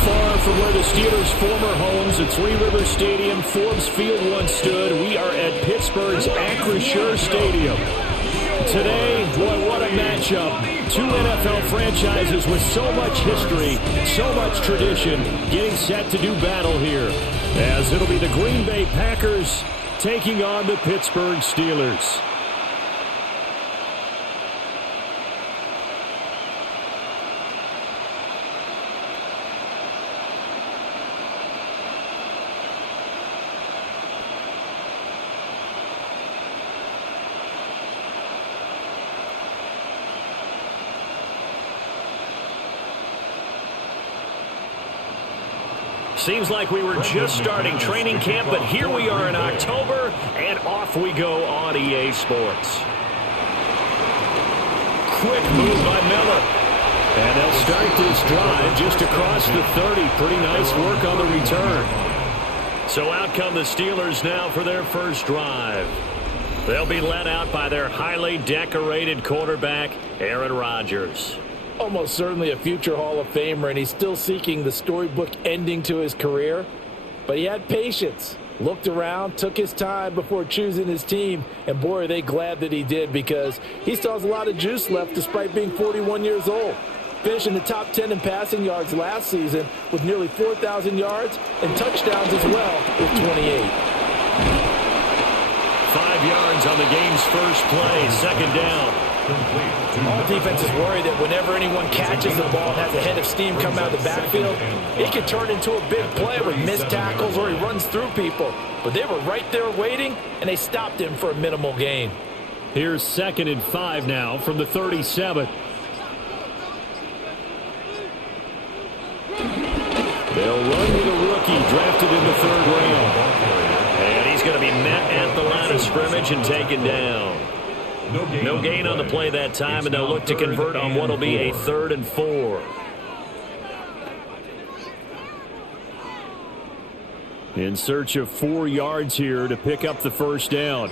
far from where the Steelers' former homes at Three Rivers Stadium, Forbes Field once stood. We are at Pittsburgh's Acrisure Stadium. Today, boy, what a matchup. Two NFL franchises with so much history, so much tradition, getting set to do battle here. As it'll be the Green Bay Packers taking on the Pittsburgh Steelers. Seems like we were just starting training camp, but here we are in October, and off we go on EA Sports. Quick move by Miller. And they'll start this drive just across the 30. Pretty nice work on the return. So out come the Steelers now for their first drive. They'll be led out by their highly decorated quarterback, Aaron Rodgers. Almost certainly a future Hall of Famer, and he's still seeking the storybook ending to his career. But he had patience, looked around, took his time before choosing his team, and boy, are they glad that he did, because he still has a lot of juice left despite being 41 years old. Finishing the top 10 in passing yards last season with nearly 4,000 yards and touchdowns as well with 28. 5 yards on the game's first play, second down. All defenses worry that whenever anyone catches the ball and has a head of steam come out of the backfield, it can turn into a big play with missed tackles or he runs through people. But they were right there waiting, and they stopped him for a minimal gain. Here's 2nd and 5 now from the 37. They'll run with a rookie drafted in the 3rd round. And he's going to be met at the line of scrimmage and taken down. No gain on the play that time, and they'll look to convert on what will be a 3rd and 4. In search of 4 yards here to pick up the first down.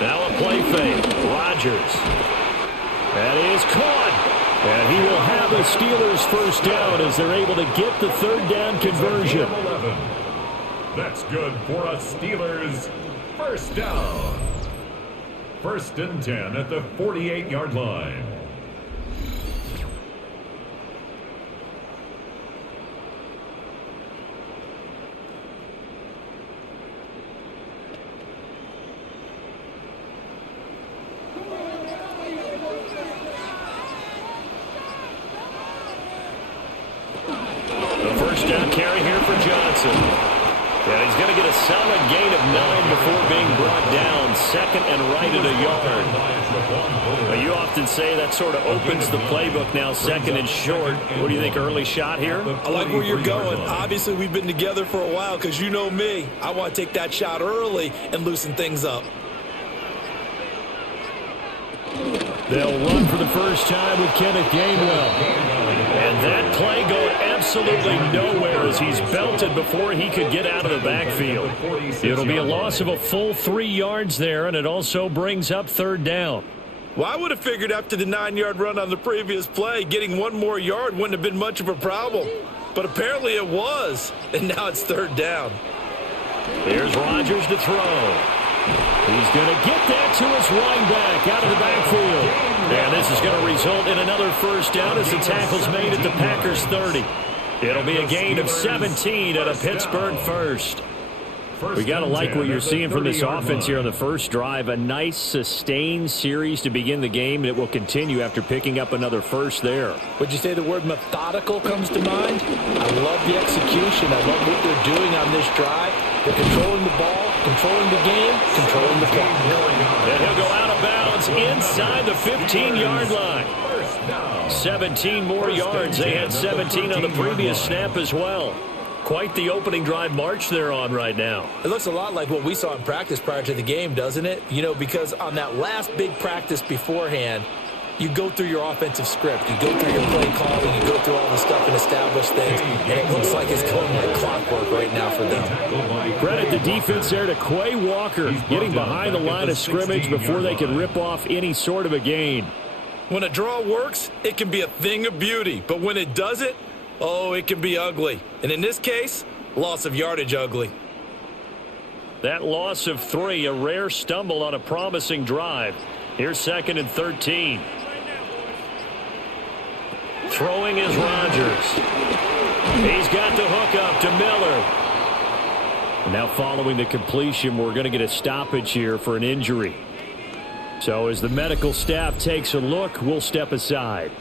Now a play fake. Rodgers. That is caught. And he will have a Steelers first down as they're able to get the 3rd down conversion. That's good for a Steelers first down. 1st and 10 at the 48-yard line. The first down carry here for Johnson. And he's going to get a solid gain of 9 before being brought down. 2nd and right at a yard. Well, you often say that sort of opens the playbook now, 2nd and short. What do you think, early shot here? I like where you're going. Obviously, we've been together for a while because you know me. I want to take that shot early and loosen things up. They'll run for the first time with Kenneth Gainwell. And that play going absolutely nowhere as he's belted before he could get out of the backfield. It'll be a loss of a full 3 yards there, and it also brings up 3rd down. Well, I would have figured after the 9-yard run on the previous play, getting 1 more yard wouldn't have been much of a problem. But apparently it was, and now it's 3rd down. Here's Rodgers to throw. He's going to get that to his running back out of the backfield. And this is going to result in another first down as the tackle's made at the Packers' 30. It'll be a gain of 17 at a Pittsburgh first. We got to like what you're seeing from this offense here on the first drive. A nice, sustained series to begin the game, and it will continue after picking up another first there. Would you say the word methodical comes to mind? I love the execution. I love what they're doing on this drive. They're controlling the ball, controlling the game, controlling the clock. And he'll go out of bounds inside the 15-yard line. 17 more yards. They had 17 on the previous snap as well. Quite the opening drive march they're on right now. It looks a lot like what we saw in practice prior to the game, doesn't it? You know, because on that last big practice beforehand, you go through your offensive script. You go through your play calling. You go through all the stuff and establish things. And it looks like it's going like clockwork right now for them. Credit the defense there to Quay Walker, getting behind the line of scrimmage before they could rip off any sort of a gain. When a draw works, it can be a thing of beauty. But when it doesn't, oh, it can be ugly. And in this case, loss of yardage ugly. That loss of 3, a rare stumble on a promising drive. Here's 2nd and 13. Throwing is Rodgers. He's got the hook up to Miller. Now following the completion, we're going to get a stoppage here for an injury. So as the medical staff takes a look, we'll step aside.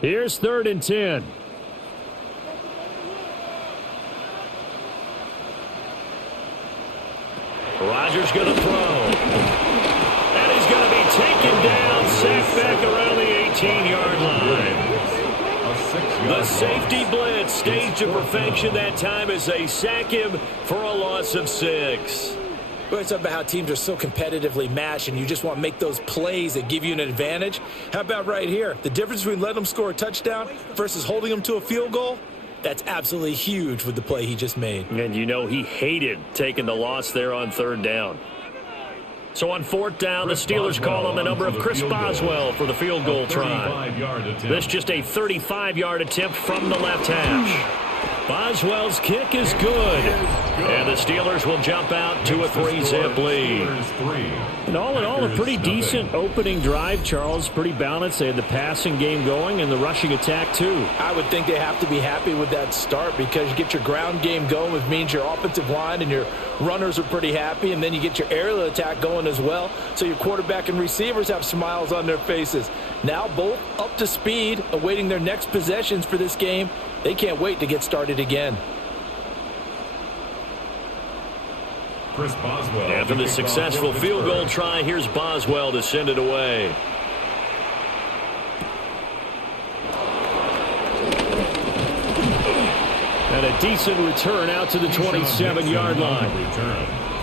Here's 3rd and 10. Rodgers going to throw. And he's going to be taken down, sacked back around the 18-yard line. The safety blitz staged to perfection that time as they sack him for a loss of 6. We're talking about how teams are so competitively matched and you just want to make those plays that give you an advantage. How about right here? The difference between letting them score a touchdown versus holding them to a field goal? That's absolutely huge with the play he just made. And you know he hated taking the loss there on 3rd down. So on 4th down, the Steelers call on the number of Chris Boswell for the field goal try. This just a 35-yard attempt from the left hash. Boswell's kick is good. And the Steelers will jump out to a 3-zip lead. And all in all, a pretty decent opening drive, Charles. Pretty balanced. They had the passing game going and the rushing attack, too. I would think they have to be happy with that start because you get your ground game going, which means your offensive line and your runners are pretty happy, and then you get your aerial attack going as well. So your quarterback and receivers have smiles on their faces. Now both up to speed, awaiting their next possessions for this game. They can't wait to get started again. Chris Boswell. After the successful field goal try, here's Boswell to send it away. And a decent return out to the 27-yard line.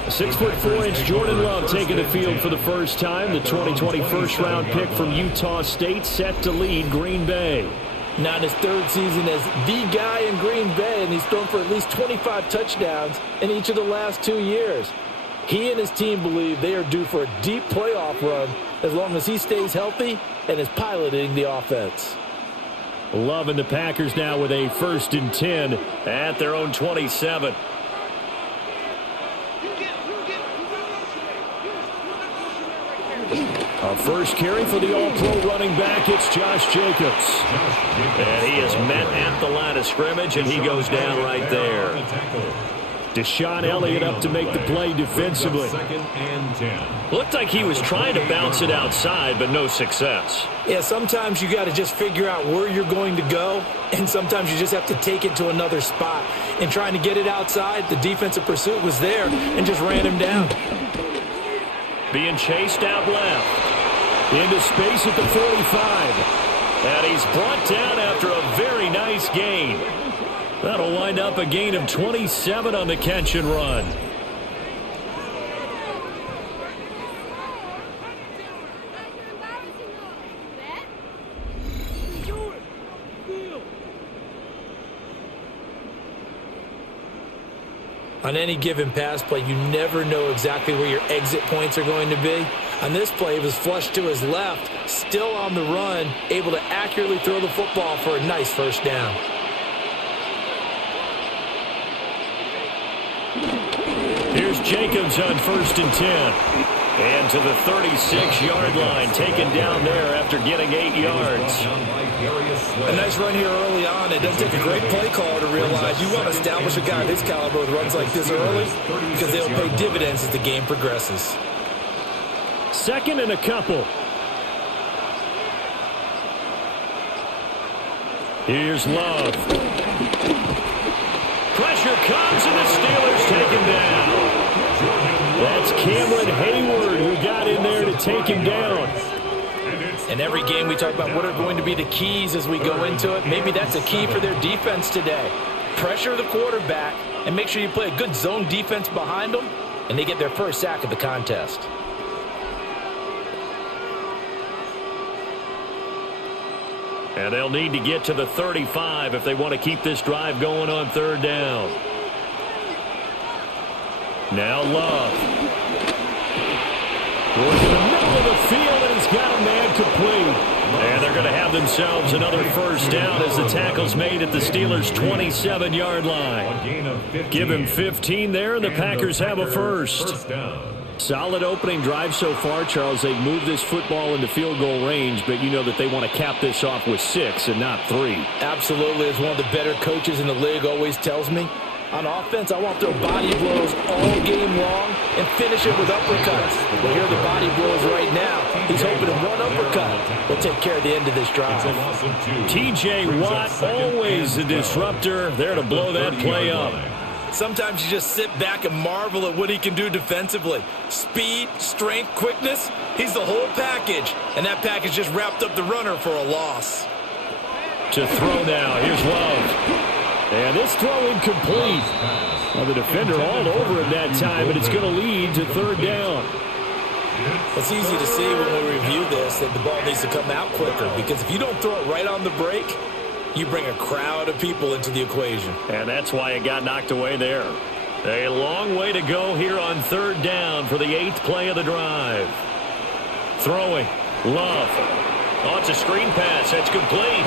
6'4" Jordan Love taking the field for the first time. The 2020 first-round pick from Utah State set to lead Green Bay. Now in his 3rd season as the guy in Green Bay, and he's thrown for at least 25 touchdowns in each of the last 2 years. He and his team believe they are due for a deep playoff run as long as he stays healthy and is piloting the offense. Love and the Packers now with a 1st and 10 at their own 27. Our first carry for the all-pro running back, it's Josh Jacobs. And he is met at the line of scrimmage, and he goes down right there. Deshaun Elliott up to make the play defensively. Looked like he was trying to bounce it outside, but no success. Yeah, sometimes you got to just figure out where you're going to go, and sometimes you just have to take it to another spot. And trying to get it outside, the defensive pursuit was there and just ran him down. Being chased out left. Into space at the 45. And he's brought down after a very nice gain. That'll wind up a gain of 27 on the catch and run. On any given pass play, you never know exactly where your exit points are going to be. On this play, it was flushed to his left, still on the run, able to accurately throw the football for a nice 1st down. Here's Jacobs on 1st and 10. And to the 36-yard line, taken down there after getting 8 yards. A nice run here early on. It doesn't take a great play caller to realize you want to establish a guy of his caliber with runs like this early because they'll pay dividends as the game progresses. 2nd and a couple. Here's Love. Pressure comes and the Steelers take him down. That's Cameron Hayward who got in there to take him down. In every game we talk about what are going to be the keys as we go into it. Maybe that's a key for their defense today. pressure the quarterback and make sure you play a good zone defense behind them, and they get their first sack of the contest. And they'll need to get to the 35 if they want to keep this drive going on third down. Now Love. Towards the middle of the field, and he's got a man complete. And they're going to have themselves another first down as the tackle's made at the Steelers' 27-yard line. Give him 15 there, and the Packers have a first. Solid opening drive so far, Charles. They've moved this football into field goal range, but you know that they want to cap this off with 6 and not 3. Absolutely. As one of the better coaches in the league always tells me, on offense, I want to throw body blows all game long and finish it with uppercuts. Well, here are the body blows right now. He's hoping that one uppercut will take care of the end of this drive. T.J. Watt, always a disruptor, there to blow that play up. Sometimes you just sit back and marvel at what he can do defensively. Speed, strength, quickness, he's the whole package. And that package just wrapped up the runner for a loss. To throw now, here's Love. And this throw incomplete. Well, the defender all over him that time, but it's going to lead to third down. It's easy to see when we review this that the ball needs to come out quicker, because if you don't throw it right on the break, you bring a crowd of people into the equation. And that's why it got knocked away there. A long way to go here on third down for the 8th play of the drive. Throwing. Love. Oh, it's a screen pass. That's complete.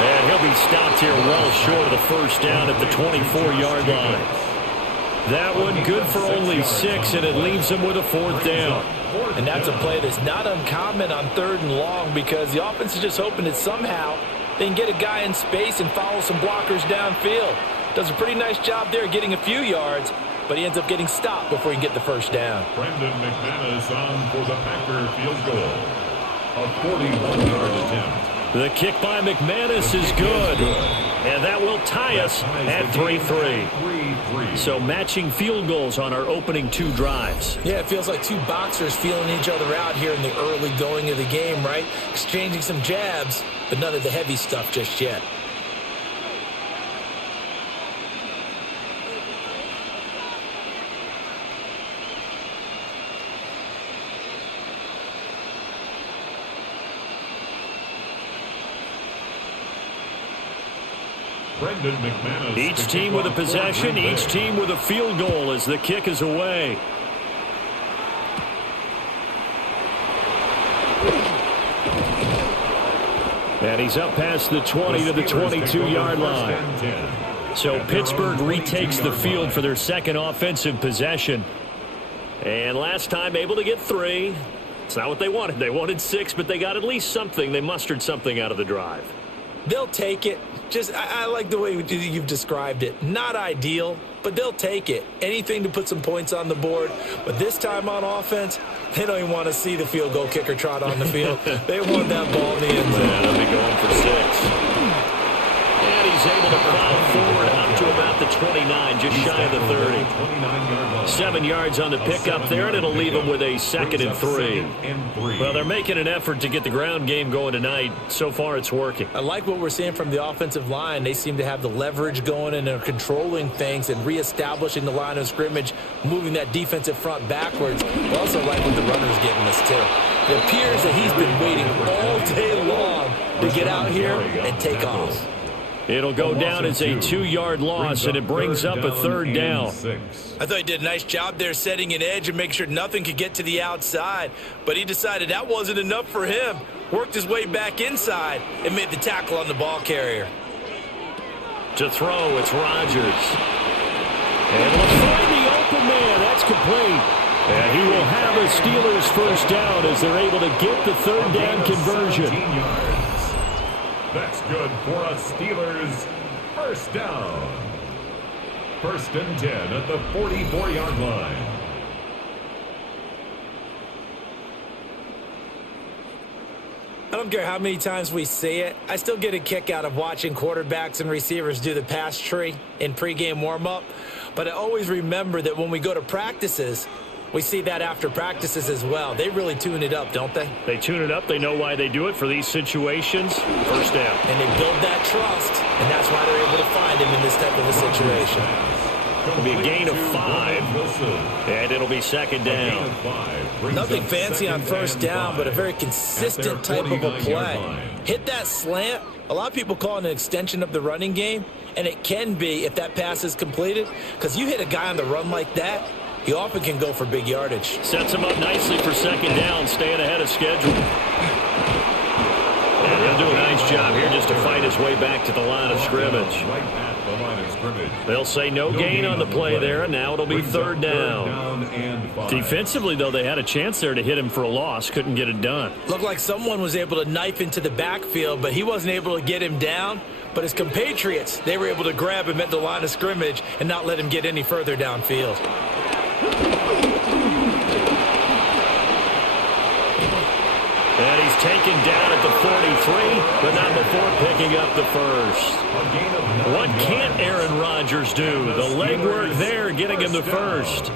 And he'll be stopped here well short of the first down at the 24-yard line. That one good for only 6, and it leaves him with a 4th down. And that's a play that's not uncommon on 3rd and long, because the offense is just hoping that somehow they can get a guy in space and follow some blockers downfield. Does a pretty nice job there getting a few yards, but he ends up getting stopped before he can get the first down. Brendan McManus on for the Packer field goal. A 41-yard attempt. The kick by McManus is good. And that will tie us at 3-3. So matching field goals on our opening 2 drives. Yeah, it feels like 2 boxers feeling each other out here in the early going of the game, right? Exchanging some jabs, but none of the heavy stuff just yet. Each team with a possession, each team with a field goal as the kick is away. And he's up past the 20 to the 22-yard line. So Pittsburgh retakes the field for their second offensive possession. And last time able to get 3. It's not what they wanted. They wanted 6, but they got at least something. They mustered something out of the drive. They'll take it. I like the way you've described it. Not ideal, but they'll take it. Anything to put some points on the board. But this time on offense, they don't even want to see the field goal kicker trot on the field. They want that ball in the end zone. Yeah, they'll be going for 6. And he's able to plow forward up to about the 29, just shy of the 30. 7 yards on the pickup there, and it'll leave him with a 2nd and 3. Well, they're making an effort to get the ground game going tonight. So far, it's working. I like what we're seeing from the offensive line. They seem to have the leverage going, and they're controlling things and reestablishing the line of scrimmage, moving that defensive front backwards. I also like what the runner's getting us, too. It appears that he's been waiting all day long to get out here and take off. It'll go down as a 2-yard loss, and it brings up a 3rd down. I thought he did a nice job there setting an edge and making sure nothing could get to the outside. But he decided that wasn't enough for him. Worked his way back inside and made the tackle on the ball carrier. To throw, it's Rodgers. And we'll find the open man. That's complete. And he will have a Steelers first down as they're able to get the 3rd down conversion. That's good for a Steelers first down. 1st and 10 at the 44-yard line. I don't care how many times we see it. I still get a kick out of watching quarterbacks and receivers do the pass tree in pregame warm-up. But I always remember that when we go to practices, We see that after practices as well. They really tune it up, don't they? They tune it up. They know why they do it for these situations. First down. And they build that trust, and that's why they're able to find him in this type of a situation. It'll be a gain of 5, and it'll be second down. Nothing fancy on first down, but a very consistent type of a play. Hit that slant. A lot of people call it an extension of the running game, and it can be if that pass is completed, because you hit a guy on the run like that, he often can go for big yardage. Sets him up nicely for second down, staying ahead of schedule. And he'll do a nice job here just to fight his way back to the line of scrimmage. They'll say no gain on the play there, and now it'll be third down. Defensively, though, they had a chance there to hit him for a loss. Couldn't get it done. Looked like someone was able to knife into the backfield, but he wasn't able to get him down. But his compatriots, they were able to grab him at the line of scrimmage and not let him get any further downfield. And he's taken down at the 43, but not before picking up the first. What can't Aaron Rodgers do? The legwork there, getting him the first.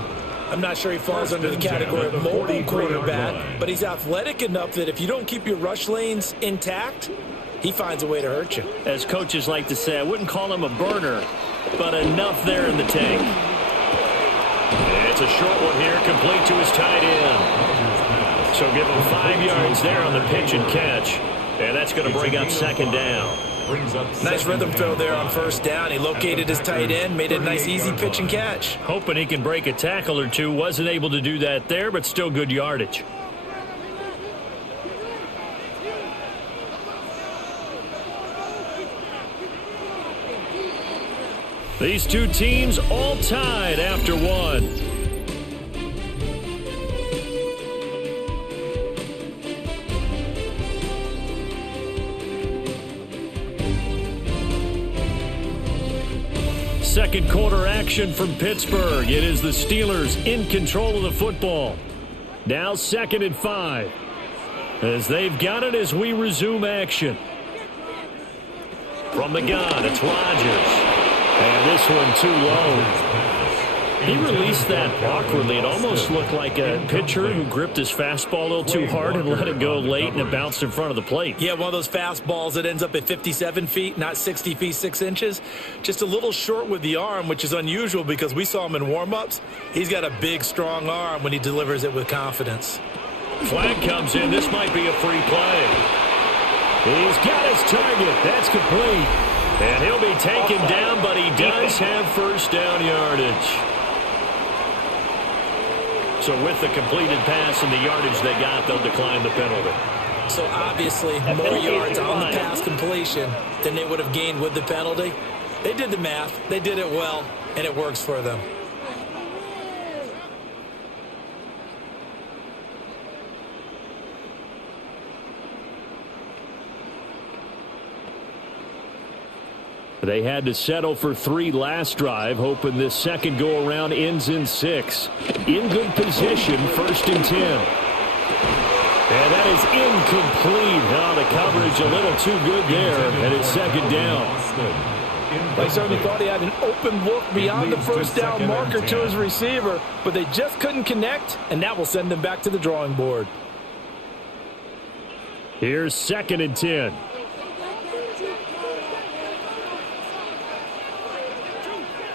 I'm not sure he falls under the category of mobile quarterback, but he's athletic enough that if you don't keep your rush lanes intact, he finds a way to hurt you. As coaches like to say, I wouldn't call him a burner, but enough there in the tank. It's a short one here, complete to his tight end. So give him 5 yards there on the pitch and catch. And that's going to bring up second down. Nice rhythm throw there on first down. He located his tight end, made it a nice easy pitch and catch. Hoping he can break a tackle or two. Wasn't able to do that there, but still good yardage. These two teams all tied after one. Second quarter action from Pittsburgh. It is the Steelers in control of the football. Now 2nd and 5. As they've got it as we resume action. From the gun, it's Rodgers. And this one too low. He released that awkwardly. It almost looked like a pitcher who gripped his fastball a little too hard and let it go late, and it bounced in front of the plate. Yeah, one of those fastballs that ends up at 57 feet, not 60 feet, 6 inches. Just a little short with the arm, which is unusual because we saw him in warm-ups. He's got a big, strong arm when he delivers it with confidence. Flag comes in. This might be a free play. He's got his target. That's complete. And he'll be taken down, but he does have first down yardage. So with the completed pass and the yardage they got, they'll decline the penalty. So obviously more yards on the pass completion than they would have gained with the penalty. They did the math. They did it well, and it works for them. They had to settle for 3 last drive, hoping this second go-around ends in 6. In good position, 1st and 10. And that is incomplete. Now the coverage a little too good there, and it's second down. They certainly thought he had an open look beyond the first down marker to his receiver, but they just couldn't connect, and that will send them back to the drawing board. Here's 2nd and 10.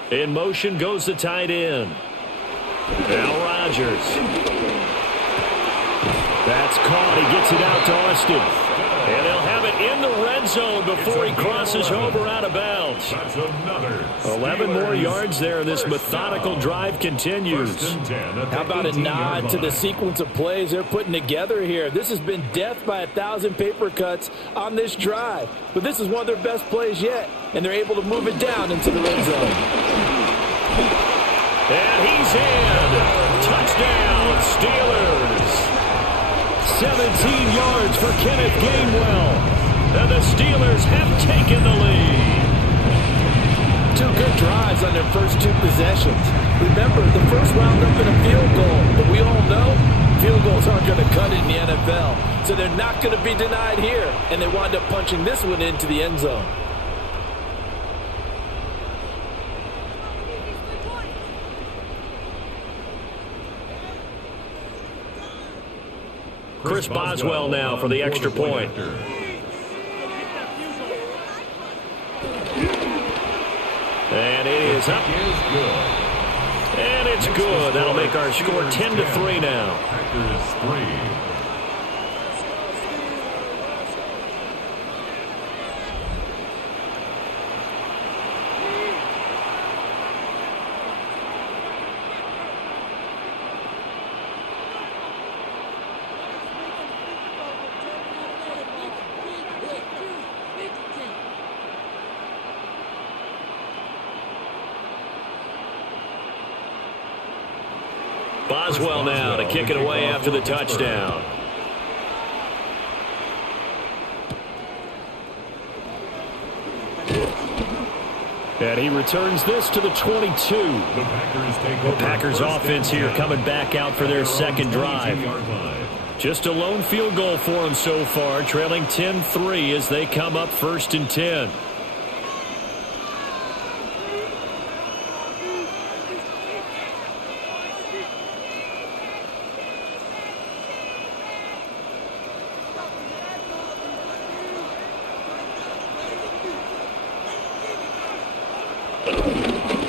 In motion goes the tight end. Now Rodgers. That's caught. He gets it out to Austin. And they'll have it in the red zone before he crosses over out of bounds. 11 more yards there. This methodical drive continues. How about a nod to the sequence of plays they're putting together here? This has been death by 1,000 paper cuts on this drive. But this is one of their best plays yet, and they're able to move it down into the red zone. And he's in. Touchdown, Steelers. 17 yards for Kenneth Gainwell. And the Steelers have taken the lead. 2 good drives on their first 2 possessions. Remember, the first wound up in a field goal, but we all know field goals aren't going to cut it in the NFL. So they're not going to be denied here, and they wind up punching this one into the end zone. Chris Boswell now for the extra point. And it is up. And it's good. That'll make our score 10-3 now. Packers 3. Boswell now to kick it away after the touchdown. And he returns this to the 22. The Packers offense here coming back out for their second drive. Just a lone field goal for them so far, trailing 10-3 as they come up 1st and 10.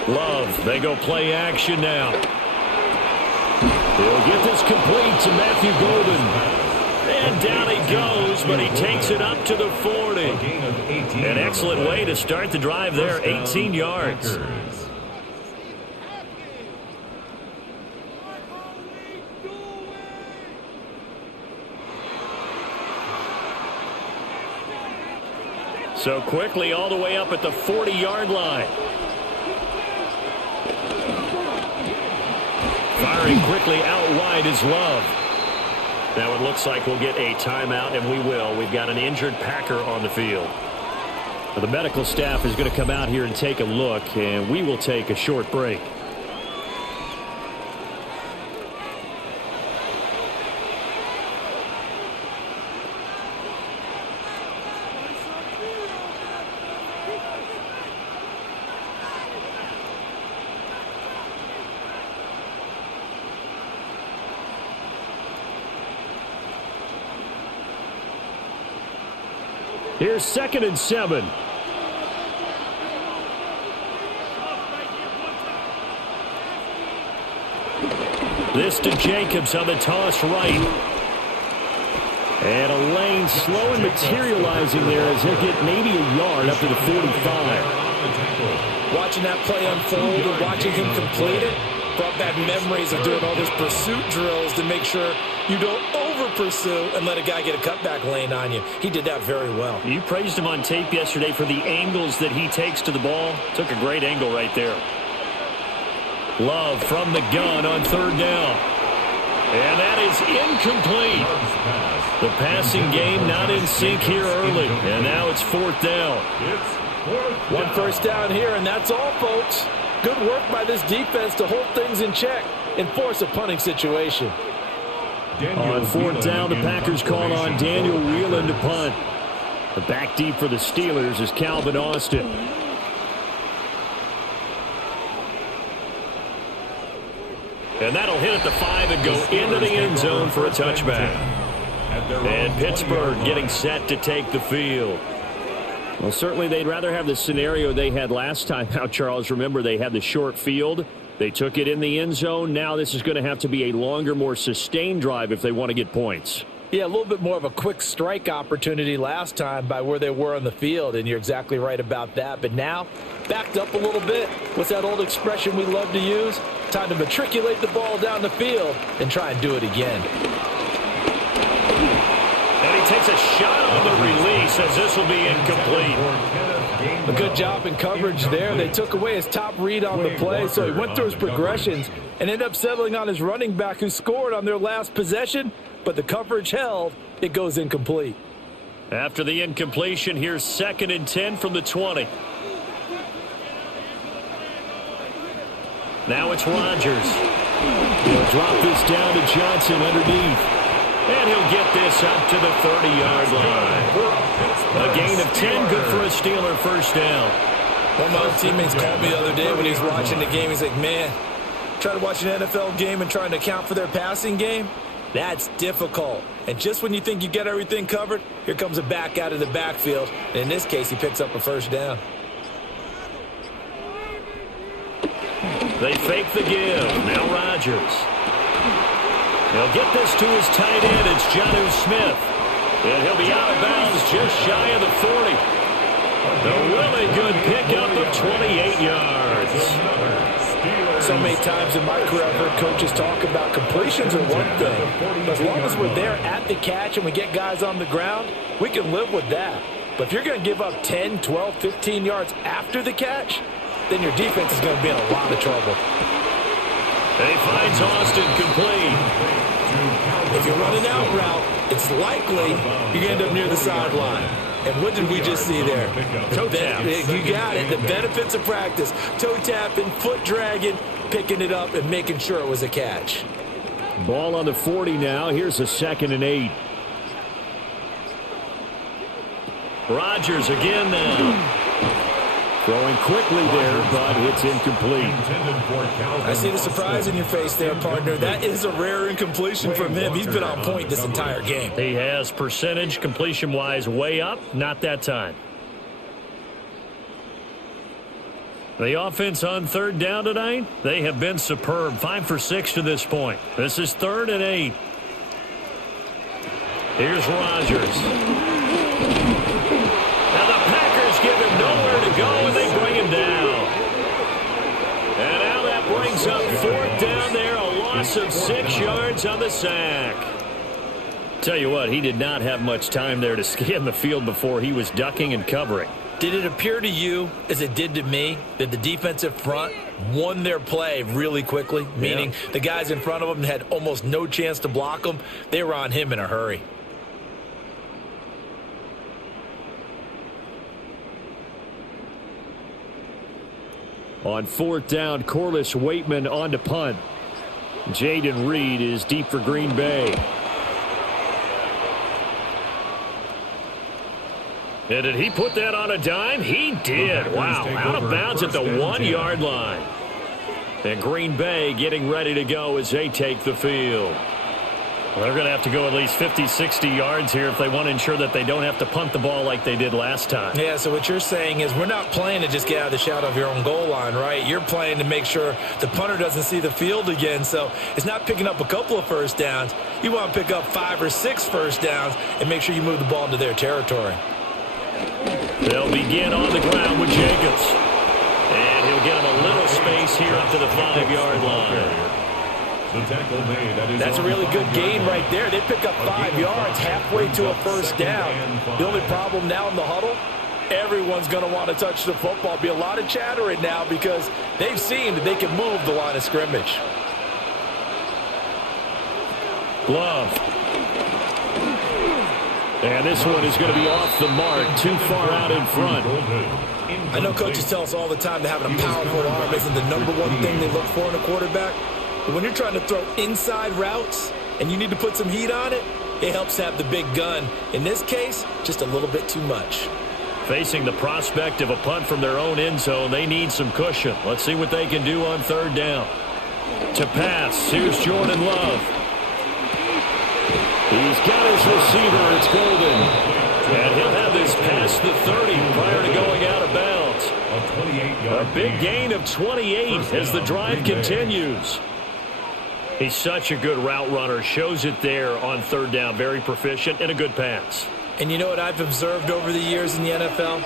Love, they go play action now. He'll get this complete to Matthew Golden. And down he goes, but he takes it up to the 40. An excellent way to start the drive there, 18 yards. So quickly all the way up at the 40-yard line. Firing quickly out wide is Love. Now it looks like we'll get a timeout, and we will. We've got an injured Packer on the field. Now, the medical staff is going to come out here and take a look, and we will take a short break. Here's 2nd and 7. This to Jacobs on the toss right. And a lane slow and materializing there as he'll get maybe a yard up to the 45. Watching that play unfold and watching him complete it brought back memories of doing all those pursuit drills to make sure you don't over-pursue and let a guy get a cutback lane on you. He did that very well. You praised him on tape yesterday for the angles that he takes to the ball. Took a great angle right there. Love from the gun on 3rd down. And that is incomplete. The passing game not in sync here early. And now it's 4th down. One first down here, and that's all, folks. Good work by this defense to hold things in check and force a punting situation. On 4th down, the Packers call on Daniel Whelan to punt. The back deep for the Steelers is Calvin Austin. And that'll hit at the 5 and go into the end zone for a touchback. And Pittsburgh getting set to take the field. Well, certainly they'd rather have the scenario they had last time out, Charles. Remember, they had the short field. They took it in the end zone. Now this is going to have to be a longer, more sustained drive if they want to get points. Yeah, a little bit more of a quick strike opportunity last time by where they were on the field, and you're exactly right about that. But now, backed up a little bit. What's that old expression we love to use? Time to matriculate the ball down the field and try and do it again. And he takes a shot on the release as this will be incomplete. A good job in coverage there. They took away his top read on the play, so he went through his progressions and ended up settling on his running back who scored on their last possession, but the coverage held. It goes incomplete. After the incompletion, here's 2nd and 10 from the 20. Now it's Rodgers. He'll drop this down to Johnson underneath. And he'll get this up to the 30-yard line. A gain of 10, good for a Steeler first down. One of my old teammates called me the other day when he was watching the game. He's like, man, trying to watch an NFL game and trying to account for their passing game. That's difficult. And just when you think you get everything covered, here comes a back out of the backfield. And in this case, he picks up a first down. They fake the give. Now Rodgers. He'll get this to his tight end. It's Jonnu Smith. And he'll be out of bounds just shy of the 40. A really good pickup of 28 yards. So many times in my career, I've heard coaches talk about completions are one thing. But as long as we're there at the catch and we get guys on the ground, we can live with that. But if you're going to give up 10, 12, 15 yards after the catch, then your defense is going to be in a lot of trouble. He finds Austin complete. If you run an out route, it's likely you're going to end up near the sideline. And what did we just see there? Toe tap. You got it. The benefits of practice. Toe tapping, foot dragging, picking it up, and making sure it was a catch. Ball on the 40 now. Here's a 2nd and 8. Rodgers again now. Throwing quickly there, but it's incomplete. I see the surprise in your face there, partner. That is a rare incompletion from him. He's been on point this entire game. He has percentage completion-wise way up. Not that time. The offense on 3rd down tonight, they have been superb. 5 for 6 to this point. This is 3rd and 8. Here's Rodgers. Give him nowhere to go, and they bring him down. And now that brings up 4th down there, a loss of 6 yards on the sack. Tell you what, he did not have much time there to scan the field before he was ducking and covering. Did it appear to you, as it did to me, that the defensive front won their play really quickly? Meaning the guys in front of them had almost no chance to block him. They were on him in a hurry. On 4th down, Corliss Waitman on to punt. Jaden Reed is deep for Green Bay. And did he put that on a dime? He did. Wow, out of bounds at the 1-yard line. And Green Bay getting ready to go as they take the field. Well, they're going to have to go at least 50, 60 yards here if they want to ensure that they don't have to punt the ball like they did last time. Yeah, so what you're saying is we're not playing to just get out of the shadow of your own goal line, right? You're playing to make sure the punter doesn't see the field again. So it's not picking up a couple of first downs. You want to pick up 5 or 6 first downs and make sure you move the ball into their territory. They'll begin on the ground with Jacobs. And he'll get him a little space here up to the 5-yard line. That's a really good gain right there. They pick up 5 yards halfway to a first down. The only problem now in the huddle, everyone's going to want to touch the football. Be a lot of chattering now because they've seen that they can move the line of scrimmage. Love. And this one is going to be off the mark, too far out in front. I know coaches tell us all the time that having a powerful arm isn't the #1 thing they look for in a quarterback. But when you're trying to throw inside routes and you need to put some heat on it, it helps to have the big gun. In this case, just a little bit too much. Facing the prospect of a punt from their own end zone, they need some cushion. Let's see what they can do on 3rd down. To pass, here's Jordan Love. He's got his receiver. It's Golden. And he'll have this past the 30 prior to going out of bounds. A big gain of 28 as the drive continues. He's such a good route runner. Shows it there on 3rd down. Very proficient and a good pass. And you know what I've observed over the years in the NFL?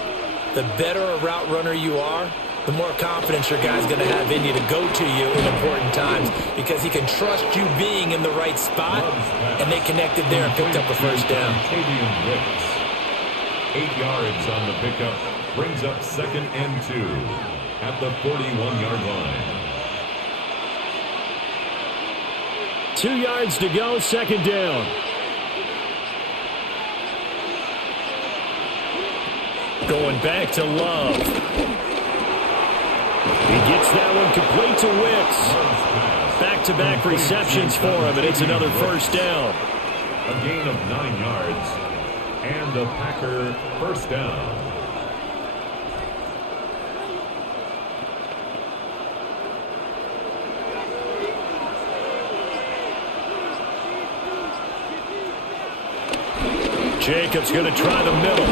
The better a route runner you are, the more confidence your guy's going to have in you to go to you in important times because he can trust you being in the right spot, and they connected there and picked up a first down. 8 yards on the pickup, brings up 2nd and 2 at the 41-yard line. 2 yards to go, 2nd down. Going back to Love. He gets that one complete to Wicks. Back-to-back receptions for him, and it's another first down. A gain of 9 yards and a Packer first down. Jacobs going to try the middle.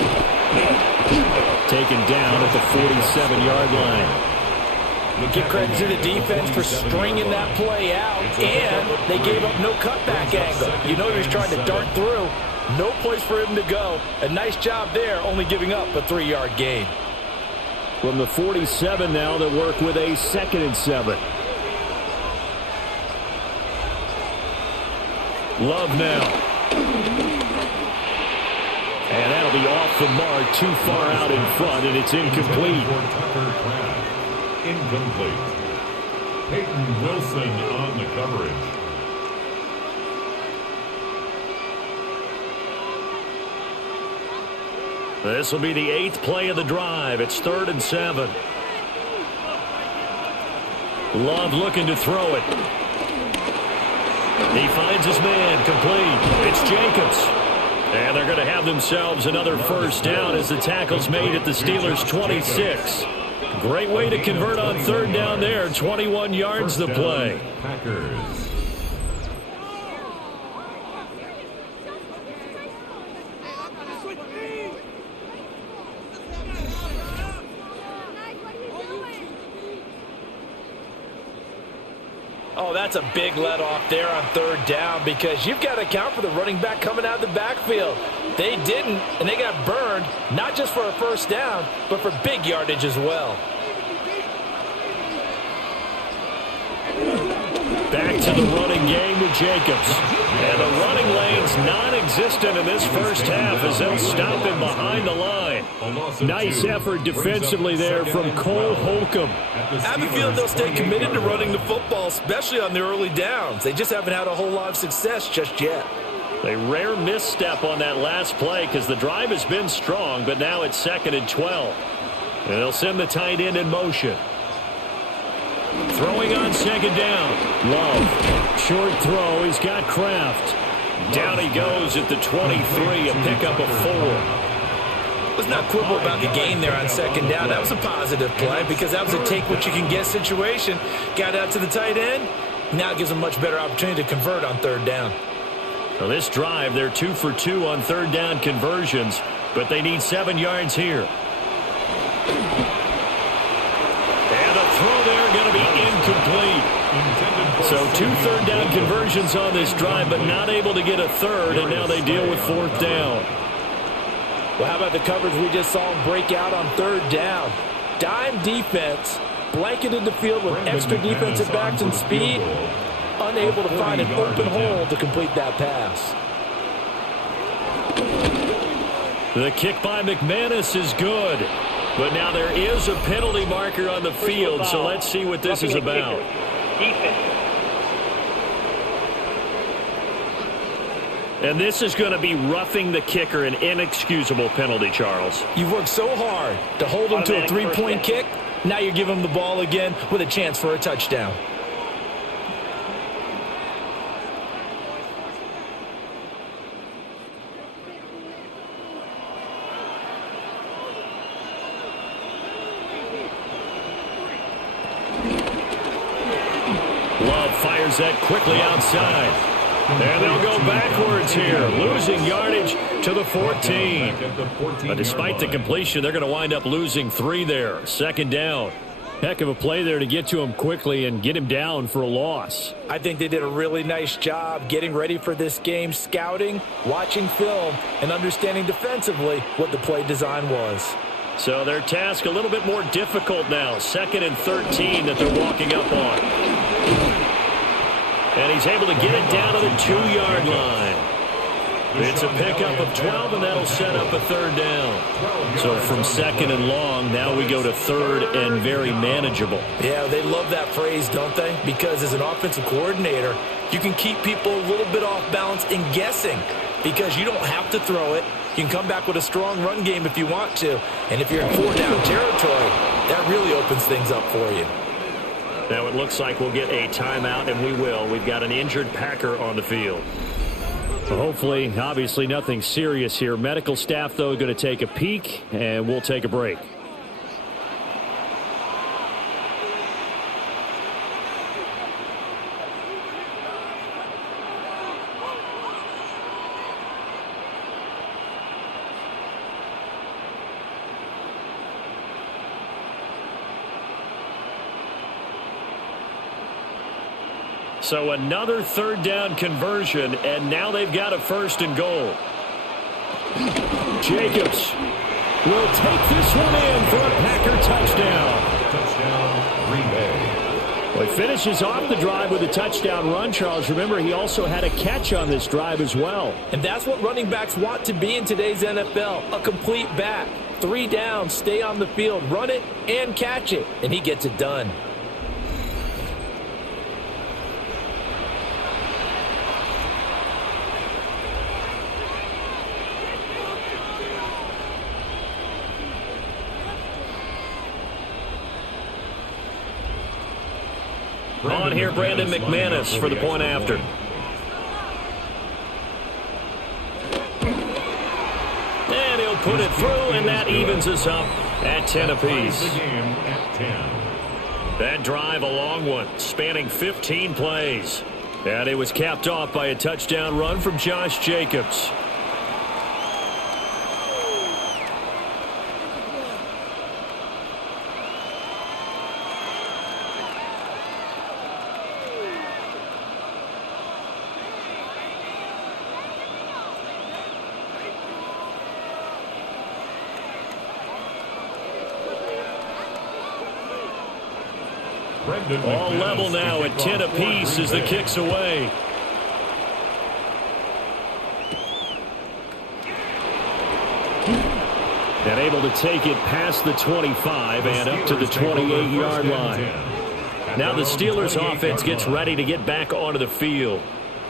Taken down at the 47-yard line. Give credit to the defense for stringing that play out, and they gave up no cutback angle. You know he was trying to dart through. No place for him to go. A nice job there, only giving up a 3-yard gain. From the 47 now, they work with a 2nd and 7. Love now. And that'll be off the mark, too far out in front, and it's incomplete. Incomplete. Peyton Wilson on the coverage. This will be the 8th play of the drive. It's 3rd and 7. Love looking to throw it. He finds his man, complete. It's Jacobs. And they're going to have themselves another first down as the tackle's made at the Steelers' 26. Great way to convert on 3rd down there. 21 yards the play. Packers. Oh, that's a big let off there on 3rd down because you've got to account for the running back coming out of the backfield. They didn't, and they got burned, not just for a first down, but for big yardage as well. Back to the running game with Jacobs. And the running lane's non-existent in this first half as they'll stop him behind the line. Nice effort defensively there from Cole Holcomb. I have a feeling they'll stay committed to running the football, especially on the early downs. They just haven't had a whole lot of success just yet. A rare misstep on that last play because the drive has been strong, but now it's 2nd and 12. And they'll send the tight end in motion. Throwing on 2nd down. Love. Short throw. He's got Kraft. Down he goes at the 23, a pickup of 4. Let's not quibble about the gain there on 2nd down. That was a positive play because that was a take-what-you-can-get situation. Got out to the tight end. Now it gives them a much better opportunity to convert on 3rd down. Well, this drive, they're 2 for 2 on 3rd down conversions, but they need 7 yards here. And the throw there going to be incomplete. So 2 3rd down conversions on this drive, but not able to get a 3rd, and now they deal with 4th down. Well, how about the coverage we just saw him break out on 3rd down? Dime defense, blanketed the field with extra defensive backs and speed, unable to find an open hole to complete that pass. The kick by McManus is good, but now there is a penalty marker on the field, so let's see what this is about. And this is going to be roughing the kicker, an inexcusable penalty, Charles. You've worked so hard to hold him to a 3-point kick. Now you're giving him the ball again with a chance for a touchdown. Love fires that quickly outside. And they'll go backwards here, losing yardage to the 14. But despite the completion, they're going to wind up losing 3 there. 2nd down. Heck of a play there to get to him quickly and get him down for a loss. I think they did a really nice job getting ready for this game, scouting, watching film, and understanding defensively what the play design was. So their task a little bit more difficult now. 2nd and 13 that they're walking up on. And he's able to get it down to the 2-yard line. It's a pickup of 12, and that'll set up a 3rd down. So from 2nd and long, now we go to 3rd and very manageable. Yeah, they love that phrase, don't they? Because as an offensive coordinator, you can keep people a little bit off balance and guessing because you don't have to throw it. You can come back with a strong run game if you want to. And if you're in 4-down territory, that really opens things up for you. Now it looks like we'll get a timeout, and we will. We've got an injured Packer on the field. So hopefully, obviously nothing serious here. Medical staff, though, going to take a peek, and we'll take a break. So another third down conversion, and now they've got a 1st and goal. Jacobs will take this one in for a Packer touchdown. Touchdown, Green Bay. Well, he finishes off the drive with a touchdown run, Charles. Remember, he also had a catch on this drive as well. And that's what running backs want to be in today's NFL, a complete back. 3 downs, stay on the field, run it, and catch it, and he gets it done. On here, Brandon McManus for the point after. And he'll put it through, and that evens us up at 10 apiece. That drive, a long one, spanning 15 plays. And it was capped off by a touchdown run from Josh Jacobs. All level now at 10 apiece as the kick's away. And able to take it past the 25 and up to the 28-yard line. Now the Steelers offense gets ready to get back onto the field.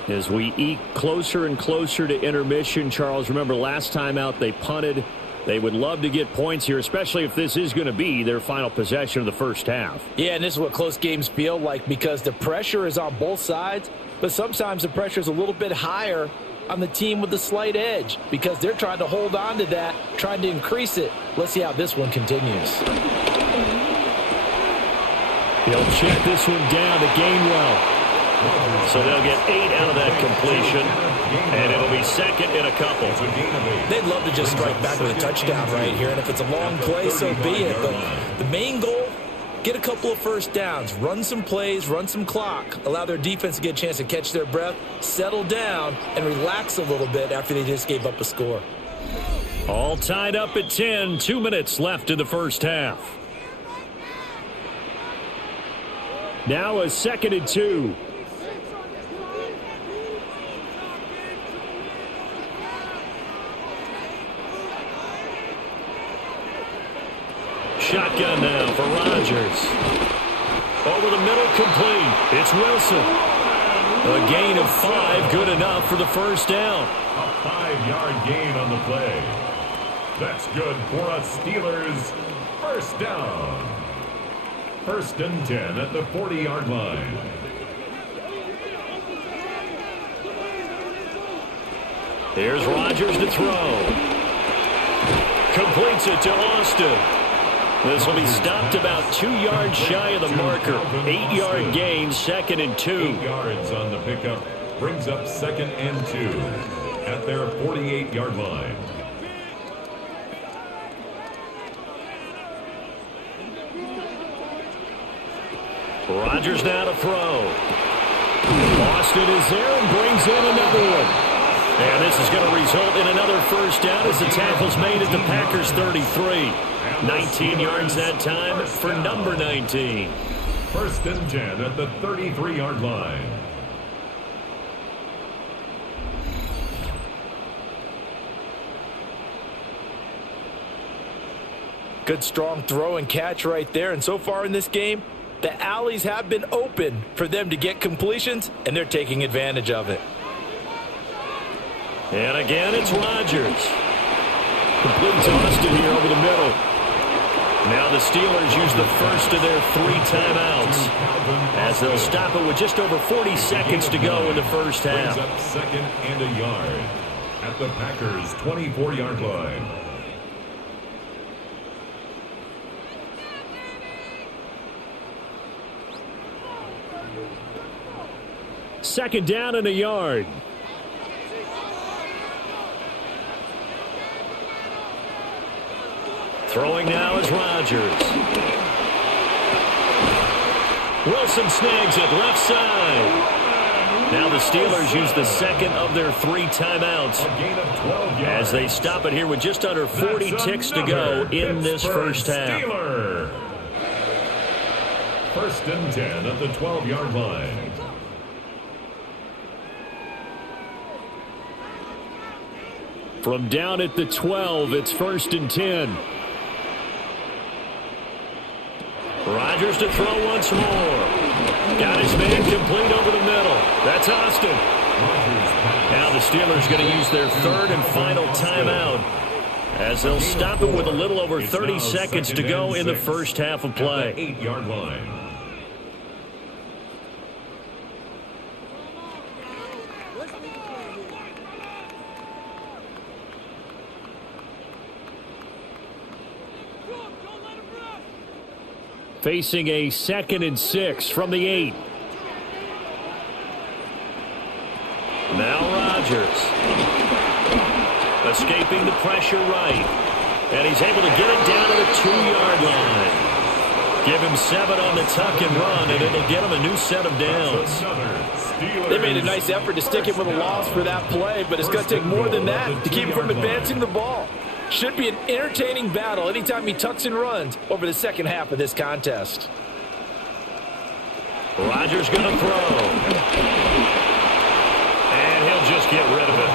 As we eke closer and closer to intermission, Charles, remember last time out they punted. They would love to get points here, especially if this is going to be their final possession of the first half. Yeah, and this is what close games feel like because the pressure is on both sides, but sometimes the pressure is a little bit higher on the team with the slight edge because they're trying to hold on to that, trying to increase it. Let's see how this one continues. He'll check this one down to Gainwell. So they'll get 8 out of that completion, and it'll be second and a couple. They'd love to just strike back with a touchdown right here, and if it's a long play, so be it. But the main goal, get a couple of first downs, run some plays, run some clock, allow their defense to get a chance to catch their breath, settle down, and relax a little bit after they just gave up a score. All tied up at 10, 2 minutes left in the first half. Now a 2nd and 2. Shotgun now for Rodgers. Over the middle, complete. It's Wilson. A gain of 5, good enough for the first down. A 5-yard gain on the play. That's good for us Steelers. First down. 1st and 10 at the 40-yard line. Here's Rodgers to throw. Completes it to Austin. This will be stopped about 2 yards shy of the marker. 8-yard gain, 2nd and 2. 8 yards on the pickup. Brings up 2nd and 2 at their 48-yard line. Rodgers now to throw. Austin is there and brings in another one. And this is going to result in another first down as the tackle's made at the Packers' 33. 19 yards that time for number 19. 1st and 10 at the 33-yard line. Good strong throw and catch right there. And so far in this game, the alleys have been open for them to get completions, and they're taking advantage of it. And again, it's Rodgers. Completes Austin here over the middle. Now the Steelers use the first of their 3 timeouts as they'll stop it with just over 40 seconds to go in the first half. Brings up 2nd and a yard at the Packers' 24-yard line. Second down and a yard. Throwing now is Rodgers. Wilson snags it left side. Now the Steelers use the second of their 3 timeouts as they stop it here with just under 40 ticks to go in this first half. First and 10 at the 12-yard line. From down at the 12, it's first and 10. Rodgers to throw once more. Got his man complete over the middle. That's Austin. Now the Steelers going to use their third and final timeout as they'll stop it with a little over 30 seconds to go in the first half of play. 8-yard line. Facing a 2nd and 6 from the 8. Now Rodgers. Escaping the pressure right. And he's able to get it down to the 2-yard line. Give him 7 on the tuck and run, and it'll get him a new set of downs. They made a nice effort to stick him with a loss for that play, but it's going to take more than that to keep him from advancing the ball. Should be an entertaining battle anytime he tucks and runs over the second half of this contest. Rodgers going to throw. And he'll just get rid of it.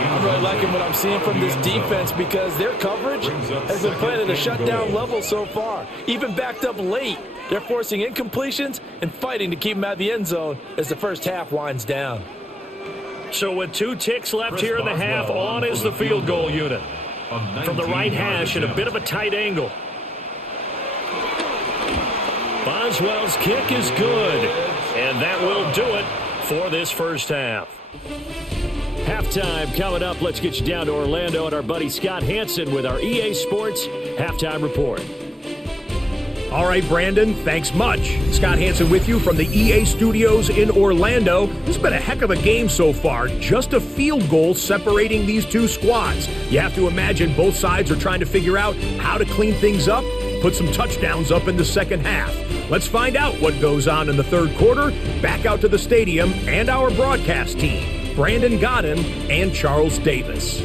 I'm really liking what I'm seeing from this defense because their coverage has been playing at a shutdown level so far. Even backed up late, they're forcing incompletions and fighting to keep them out of the end zone as the first half winds down. So with 2 ticks left here in the half, on is the field goal unit. From the right hash at a bit of a tight angle. Boswell's kick is good. And that will do it for this first half. Halftime coming up. Let's get you down to Orlando and our buddy Scott Hansen with our EA Sports Halftime Report. All right, Brandon, thanks much. Scott Hansen with you from the EA Studios in Orlando. This has been a heck of a game so far. Just a field goal separating these two squads. You have to imagine both sides are trying to figure out how to clean things up, put some touchdowns up in the second half. Let's find out what goes on in the third quarter. Back out to the stadium and our broadcast team, Brandon Godden and Charles Davis.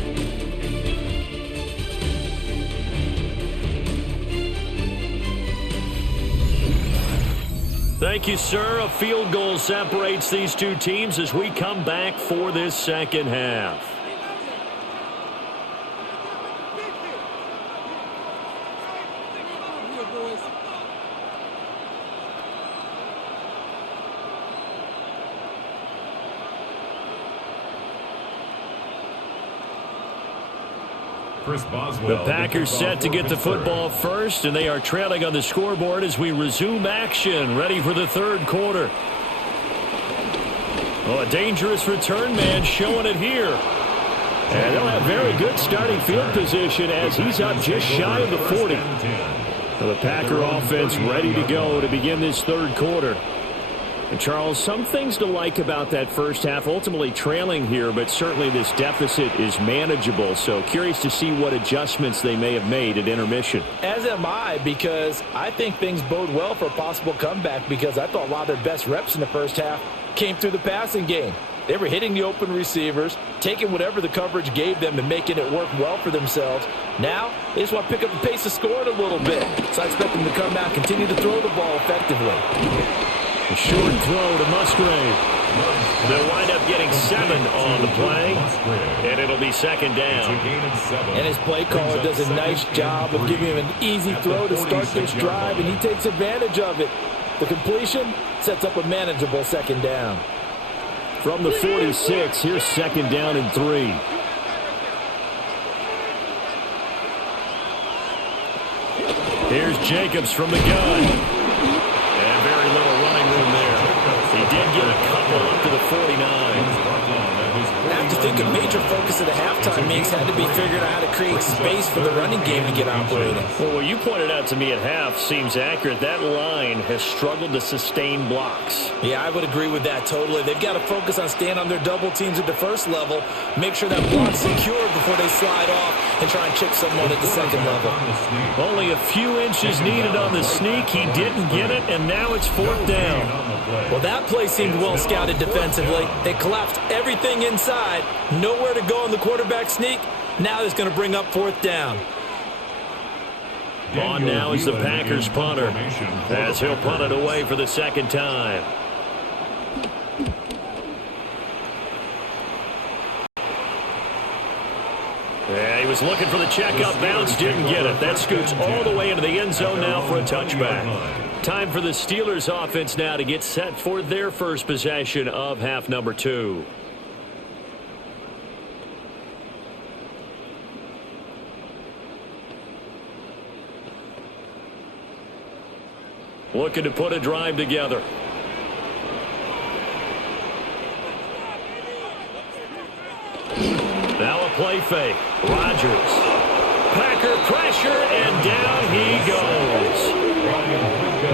Thank you, sir. A field goal separates these two teams as we come back for this second half. The Packers set to get the football first, and they are trailing on the scoreboard as we resume action, ready for the third quarter. Oh, a dangerous return man showing it here. And they'll have very good starting field position as he's up just shy of the 40. So the Packer offense ready to go to begin this third quarter. And Charles, some things to like about that first half, ultimately trailing here, but certainly this deficit is manageable. So curious to see what adjustments they may have made at intermission. As am I, because I think things bode well for a possible comeback, because I thought a lot of their best reps in the first half came through the passing game. They were hitting the open receivers, taking whatever the coverage gave them and making it work well for themselves. Now, they just want to pick up the pace of scoring a little bit. So I expect them to come out and continue to throw the ball effectively. A short throw to Musgrave. They'll wind up getting 7 on the play, and it'll be second down. And his play caller does a nice job of giving him an easy throw to start this drive, and he takes advantage of it. The completion sets up a manageable second down. From the 46, here's second down and 3. Here's Jacobs from the gun. Very little running room there. He did get a couple up to the 49. I have to think a major major focus of the halftime meetings had to be figuring out how to create space for the running game to get operating. Well, what you pointed out to me at half seems accurate. That line has struggled to sustain blocks. Yeah, I would agree with that totally. They've got to focus on staying on their double teams at the first level, make sure that block's secured before they slide off and try and chip someone at the second level. Only a few inches needed on the sneak. He didn't get it, and now it's fourth down. Well, that play seemed well scouted defensively. They collapsed everything inside. Nowhere to go on the quarterback sneak. Now it's going to bring up fourth down. On now is the Packers punter, as he'll punt it away for the second time. Yeah, he was looking for the check-up bounce, didn't get it. That scoots all the way into the end zone now for a touchback. Time for the Steelers offense now to get set for their first possession of half number 2. Looking to put a drive together. Now a play fake. Rodgers. Packer pressure, and down he goes.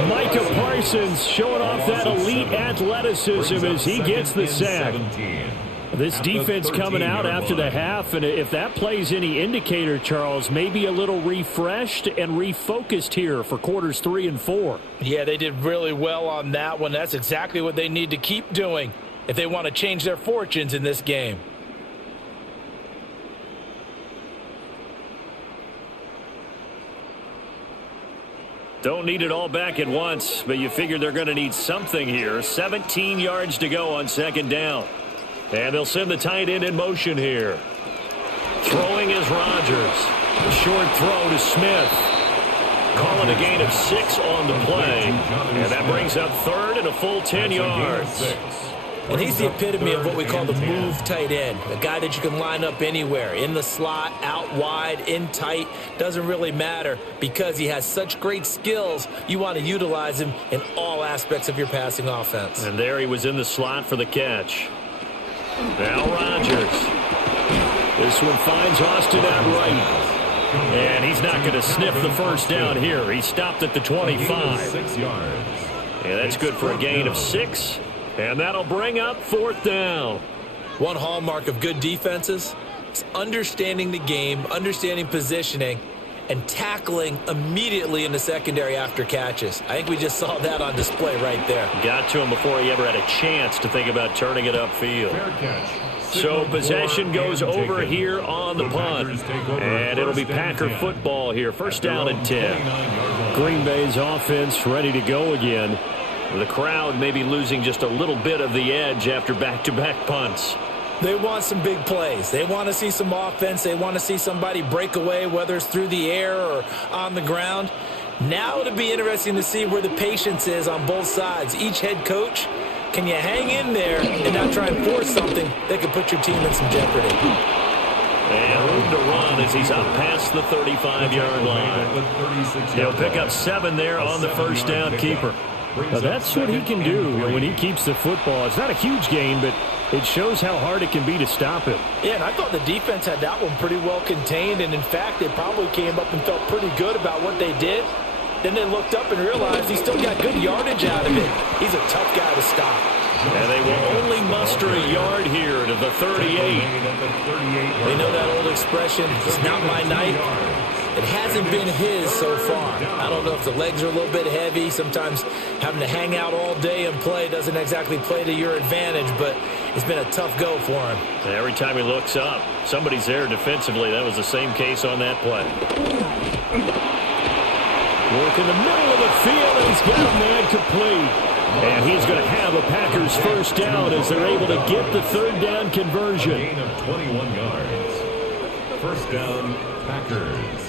Micah Parsons showing off that elite athleticism as he gets the sack. This defense coming out after the half, and if that play's any indicator, Charles, maybe a little refreshed and refocused here for quarters 3 and 4. Yeah, they did really well on that one. That's exactly what they need to keep doing if they want to change their fortunes in this game. Don't need it all back at once, but you figure they're going to need something here. 17 yards to go on second down. And they'll send the tight end in motion here. Throwing is Rodgers. A short throw to Smith. Calling a gain of 6 on the play. And that brings up third and a full 10 yards. And he's the epitome of what we call the move tight end. A guy that you can line up anywhere. In the slot, out wide, in tight. Doesn't really matter because he has such great skills. You want to utilize him in all aspects of your passing offense. And there he was in the slot for the catch. Now Rodgers. This one finds Austin out right. And he's not going to sniff the first down here. He stopped at the 25. 6 yards. Yeah, that's good for a gain of 6. And that'll bring up fourth down. One hallmark of good defenses is understanding the game, understanding positioning, and tackling immediately in the secondary after catches. I think we just saw that on display right there. Got to him before he ever had a chance to think about turning it upfield. So possession goes over here on the punt. And it'll be Packer football here. First down and 10. Green Bay's offense ready to go again. The crowd may be losing just a little bit of the edge after back-to-back punts. They want some big plays. They want to see some offense. They want to see somebody break away, whether it's through the air or on the ground. Now it'll be interesting to see where the patience is on both sides. Each head coach, can you hang in there and not try and force something that could put your team in some jeopardy? And room to run as he's up past the 35-yard line. He'll pick up 7 there on the first down keeper. Now that's what he can do when he keeps the football. It's not a huge gain, but it shows how hard it can be to stop him. Yeah, and I thought the defense had that one pretty well contained, and in fact, they probably came up and felt pretty good about what they did. Then they looked up and realized he still got good yardage out of it. He's a tough guy to stop. And they will only muster a yard here to the 38. They know that old expression, it's not my night. It hasn't been his so far. I don't know if the legs are a little bit heavy. Sometimes having to hang out all day and play doesn't exactly play to your advantage, but it's been a tough go for him. Every time he looks up, somebody's there defensively. That was the same case on that play. Work in the middle of the field, and he's got a man complete. And he's going to have a Packers first down as they're able to get the third down conversion. A gain of 21 yards. First down, Packers.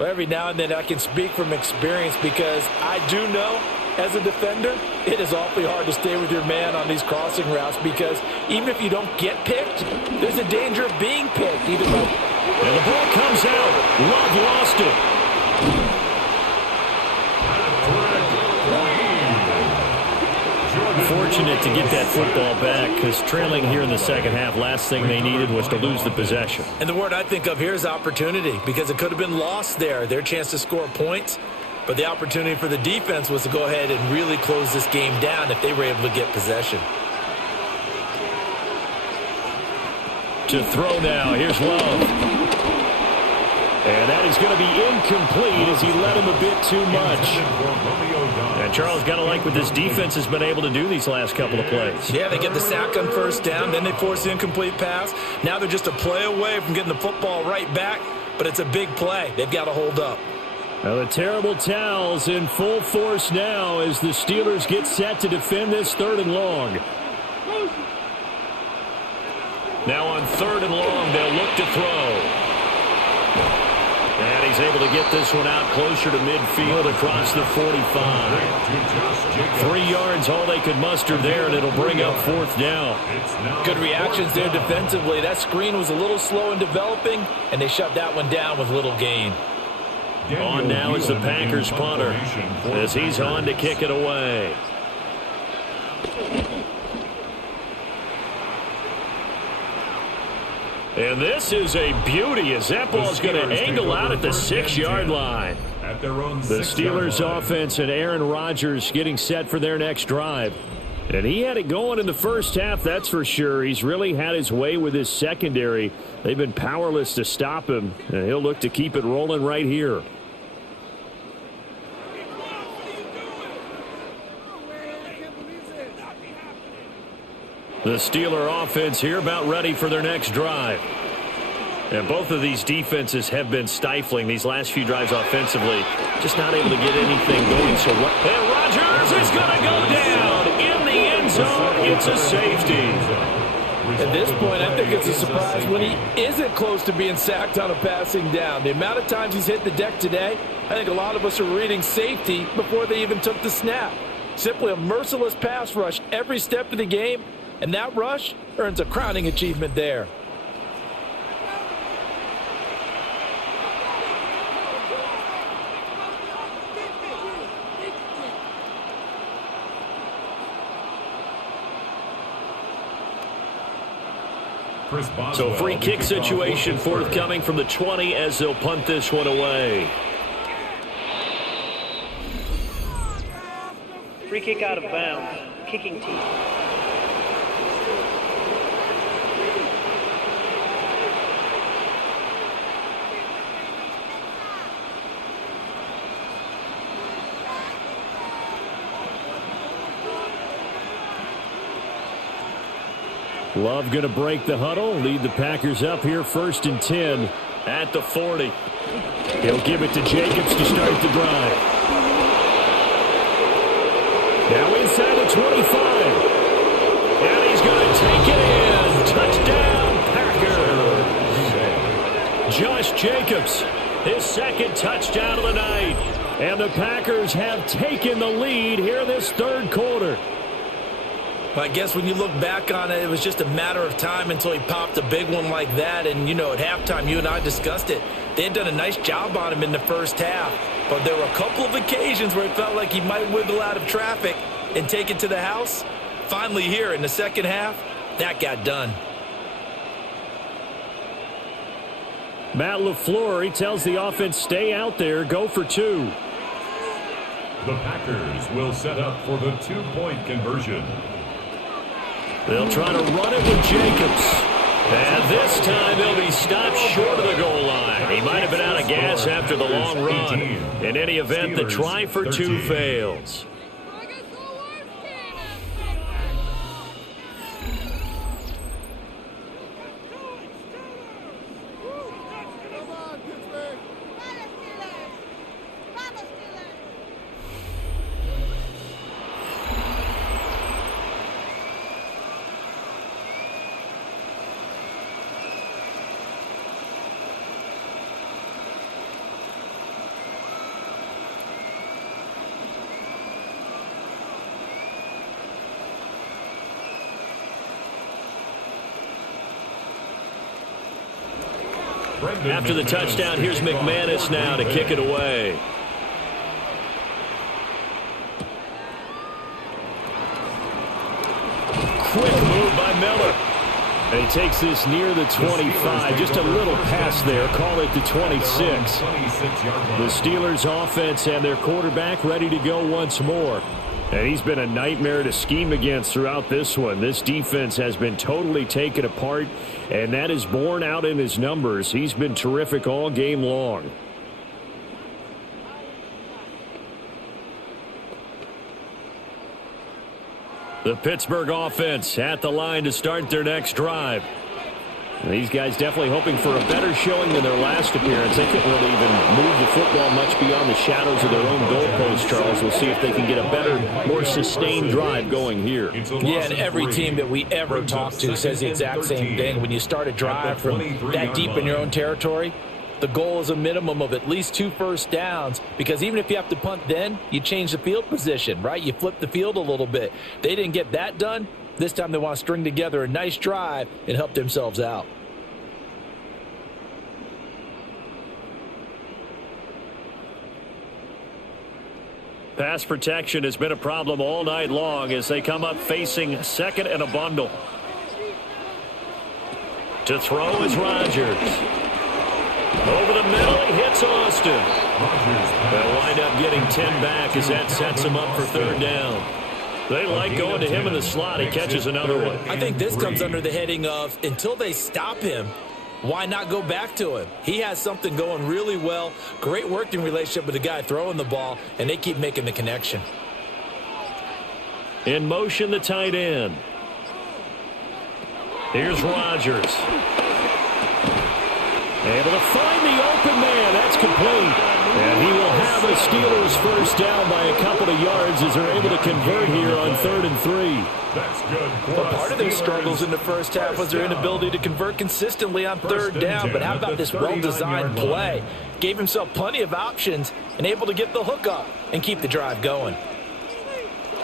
Every now and then I can speak from experience because I do know as a defender, it is awfully hard to stay with your man on these crossing routes because even if you don't get picked, there's a danger of being picked. And the ball comes out. Love lost it. Fortunate to get that football back because trailing here in the second half, last thing they needed was to lose the possession. And the word I think of here is opportunity because it could have been lost there, their chance to score points. But the opportunity for the defense was to go ahead and really close this game down if they were able to get possession. To throw now, here's Love. And that is going to be incomplete as he led him a bit too much. And Charles, got to like what this defense has been able to do these last couple of plays. Yeah, they get the sack on first down, then they force the incomplete pass. Now they're just a play away from getting the football right back, but it's a big play. They've got to hold up. Now the terrible towels in full force now as the Steelers get set to defend this 3rd and long. Now on 3rd and long, they'll look to throw. And he's able to get this one out closer to midfield across the 45. 3 yards, all they could muster there, and it'll bring up 4th down. Good reactions there defensively. That screen was a little slow in developing, and they shut that one down with little gain. On now is the Packers punter as he's on to kick it away. And this is a beauty as that ball's going to angle out at the 6-yard line. The Steelers offense and Aaron Rodgers getting set for their next drive. And he had it going in the first half, that's for sure. He's really had his way with his secondary. They've been powerless to stop him, and he'll look to keep it rolling right here. The Steeler offense here about ready for their next drive. And both of these defenses have been stifling these last few drives offensively. Just not able to get anything going. And Rodgers is going to go down in the end zone. It's a safety. At this point, I think it's a surprise when he isn't close to being sacked on a passing down. The amount of times he's hit the deck today, I think a lot of us are reading safety before they even took the snap. Simply a merciless pass rush every step of the game. And that rush earns a crowning achievement there. So free kick situation forthcoming from the 20 as they'll punt this one away. Free kick out of bounds. Kicking team. Love going to break the huddle, lead the Packers up here 1st and 10 at the 40. He'll give it to Jacobs to start the drive. Now inside the 25. And he's going to take it in. Touchdown, Packers. Josh Jacobs, his 2nd touchdown of the night. And the Packers have taken the lead here in this 3rd quarter. I guess when you look back on it, it was just a matter of time until he popped a big one like that. And, you know, at halftime, you and I discussed it. They had done a nice job on him in the first half. But there were a couple of occasions where it felt like he might wiggle out of traffic and take it to the house. Finally here in the second half, that got done. Matt LaFleur, he tells the offense, stay out there, go for 2. The Packers will set up for the 2-point conversion. They'll try to run it with Jacobs. And this time they'll be stopped short of the goal line. He might have been out of gas after the long run. In any event, the try for 2 fails. After the touchdown, here's McManus now to kick it away. Quick move by Miller. And he takes this near the 25. Just a little pass there. Call it the 26. The Steelers offense and their quarterback ready to go once more. And he's been a nightmare to scheme against throughout this one. This defense has been totally taken apart, and that is borne out in his numbers. He's been terrific all game long. The Pittsburgh offense at the line to start their next drive. And these guys definitely hoping for a better showing than their last appearance. They couldn't really even move the football much beyond the shadows of their own goalpost, Charles. We'll see if they can get a better, more sustained drive going here. Yeah, and every team that we ever talk to says the exact same thing. When you start a drive from that deep in your own territory, the goal is a minimum of at least 2 first downs, because even if you have to punt then, you change the field position, right? You flip the field a little bit. They didn't get that done. This time they want to string together a nice drive and help themselves out. Pass protection has been a problem all night long as they come up facing second and a bundle. To throw is Rodgers. Over the middle, he hits Austin. They'll wind up getting 10 back as that sets him up for third down. They like going to him in the slot. He catches another one. I think this comes under the heading of, until they stop him, why not go back to him? He has something going really well. Great working relationship with the guy throwing the ball, and they keep making the connection. In motion, the tight end. Here's Rodgers. Able to find the open man. That's complete. And he will have a Steelers first down by a couple of yards as they're able to convert here on 3rd and 3. That's good. Well, part of their struggles in the first half was their inability to convert consistently on 3rd down. But how about this well-designed play? Gave himself plenty of options and able to get the hook up and keep the drive going.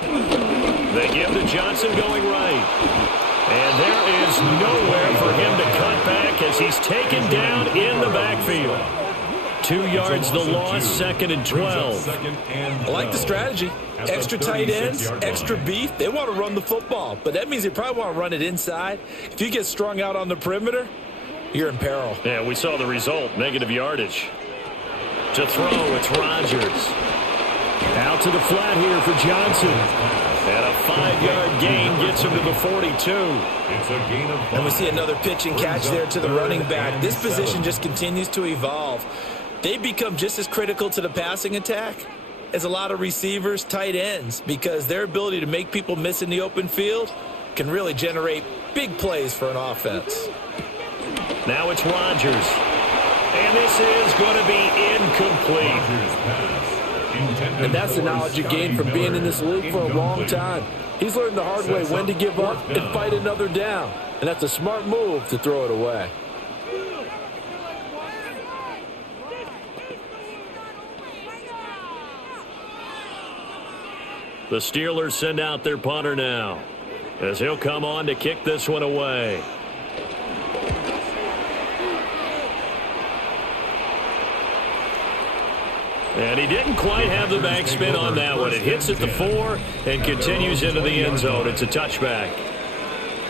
They give to Johnson going right. And there is nowhere for him to cut back as he's taken down in the backfield. 2 yards the loss, 2nd and 12. I like the strategy. Extra tight ends, extra beef. They want to run the football, but that means they probably want to run it inside. If you get strung out on the perimeter, you're in peril. Yeah, we saw the result, negative yardage. To throw, it's Rodgers. Out to the flat here for Johnson. And a 5-yard gain gets him to the 42. It's a gain of 5. And we see another pitch and catch there to the running back. This position just continues to evolve. They become just as critical to the passing attack as a lot of receivers, tight ends, because their ability to make people miss in the open field can really generate big plays for an offense. Now it's Rodgers. And this is going to be incomplete. And that's the knowledge you gain from being in this league for a long time. He's learned the hard way when to give up and fight another down. And that's a smart move to throw it away. The Steelers send out their punter now, as he'll come on to kick this one away. And he didn't quite have the backspin on that one. It hits at the 4 and continues into the end zone. It's a touchback.